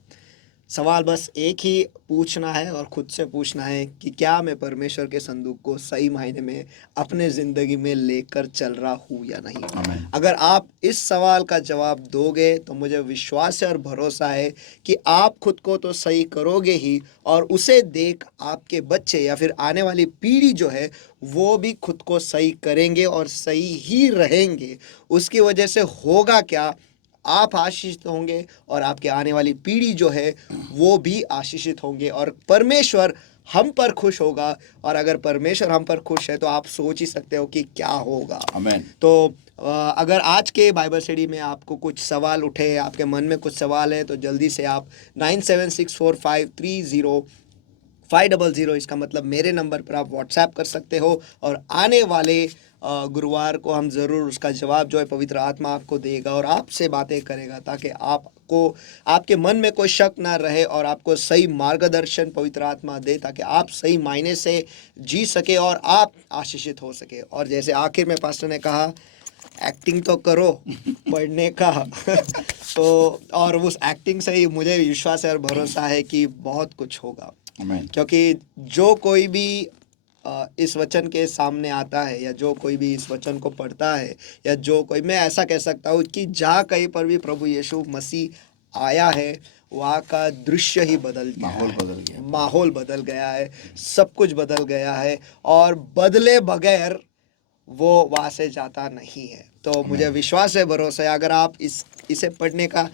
सवाल बस एक ही पूछना है और खुद से पूछना है कि क्या मैं परमेश्वर के संदूक को सही मायने में अपने ज़िंदगी में लेकर चल रहा हूँ या नहीं. Amen. अगर आप इस सवाल का जवाब दोगे तो मुझे विश्वास है और भरोसा है कि आप खुद को तो सही करोगे ही, और उसे देख आपके बच्चे या फिर आने वाली पीढ़ी जो है वो भी खुद को सही करेंगे और सही ही रहेंगे. उसकी वजह से होगा क्या, आप आशीषित होंगे और आपके आने वाली पीढ़ी जो है वो भी आशीषित होंगे, और परमेश्वर हम पर खुश होगा. और अगर परमेश्वर हम पर खुश है तो आप सोच ही सकते हो कि क्या होगा. Amen. तो अगर आज के बाइबल स्टडी में आपको कुछ सवाल उठे, आपके मन में कुछ सवाल है, तो जल्दी से आप 9764530500, इसका मतलब मेरे नंबर पर आप व्हाट्सएप कर सकते हो. और आने वाले गुरुवार को हम ज़रूर उसका जवाब जो है पवित्र आत्मा आपको देगा और आपसे बातें करेगा, ताकि आपको आपके मन में कोई शक ना रहे और आपको सही मार्गदर्शन पवित्र आत्मा दे, ताकि आप सही मायने से जी सके और आप आशीषित हो सके. और जैसे आखिर में पास्टर ने कहा, एक्टिंग तो करो पढ़ने का तो और उस एक्टिंग से ही मुझे विश्वास है और भरोसा है कि बहुत कुछ होगा. Amen. क्योंकि जो कोई भी इस वचन के सामने आता है, या जो कोई भी इस वचन को पढ़ता है, या जो कोई, मैं ऐसा कह सकता हूँ कि जहाँ कहीं पर भी प्रभु यीशु मसीह आया है वहाँ का दृश्य ही बदल गया माहौल है. बदल गया. माहौल बदल गया है, सब कुछ बदल गया है, और बदले बगैर वो वहाँ से जाता नहीं है. तो मुझे विश्वास है, भरोसा है, अगर आप इसे पढ़ने का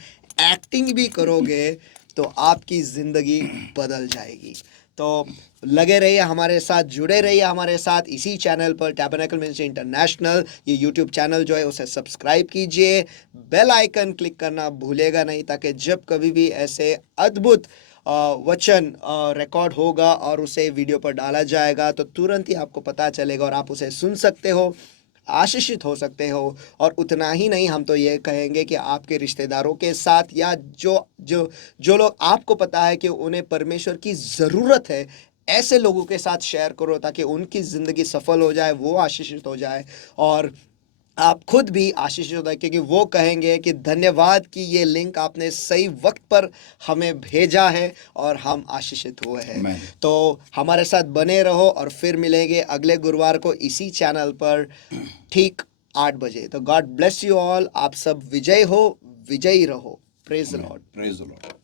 एक्टिंग भी करोगे तो आपकी ज़िंदगी बदल जाएगी. तो लगे रहिए हमारे साथ, जुड़े रहिए हमारे साथ इसी चैनल पर, टैबरनेकल मिनिस्ट्री इंटरनेशनल. ये यूट्यूब चैनल जो है उसे सब्सक्राइब कीजिए, बेल आइकन क्लिक करना भूलेगा नहीं, ताकि जब कभी भी ऐसे अद्भुत वचन रिकॉर्ड होगा और उसे वीडियो पर डाला जाएगा तो तुरंत ही आपको पता चलेगा और आप उसे सुन सकते हो, आशीषित हो सकते हो. और उतना ही नहीं, हम तो ये कहेंगे कि आपके रिश्तेदारों के साथ, या जो लोग आपको पता है कि उन्हें परमेश्वर की ज़रूरत है, ऐसे लोगों के साथ शेयर करो, ताकि उनकी ज़िंदगी सफल हो जाए, वो आशीषित हो जाए, और आप खुद भी आशीषित होता है, क्योंकि वो कहेंगे कि धन्यवाद कि ये लिंक आपने सही वक्त पर हमें भेजा है और हम आशीषित हुए हैं. Amen. तो हमारे साथ बने रहो और फिर मिलेंगे अगले गुरुवार को इसी चैनल पर ठीक 8 बजे. तो गॉड ब्लेस यू ऑल. आप सब विजय हो, विजयी रहो. Praise the Lord. Praise the Lord.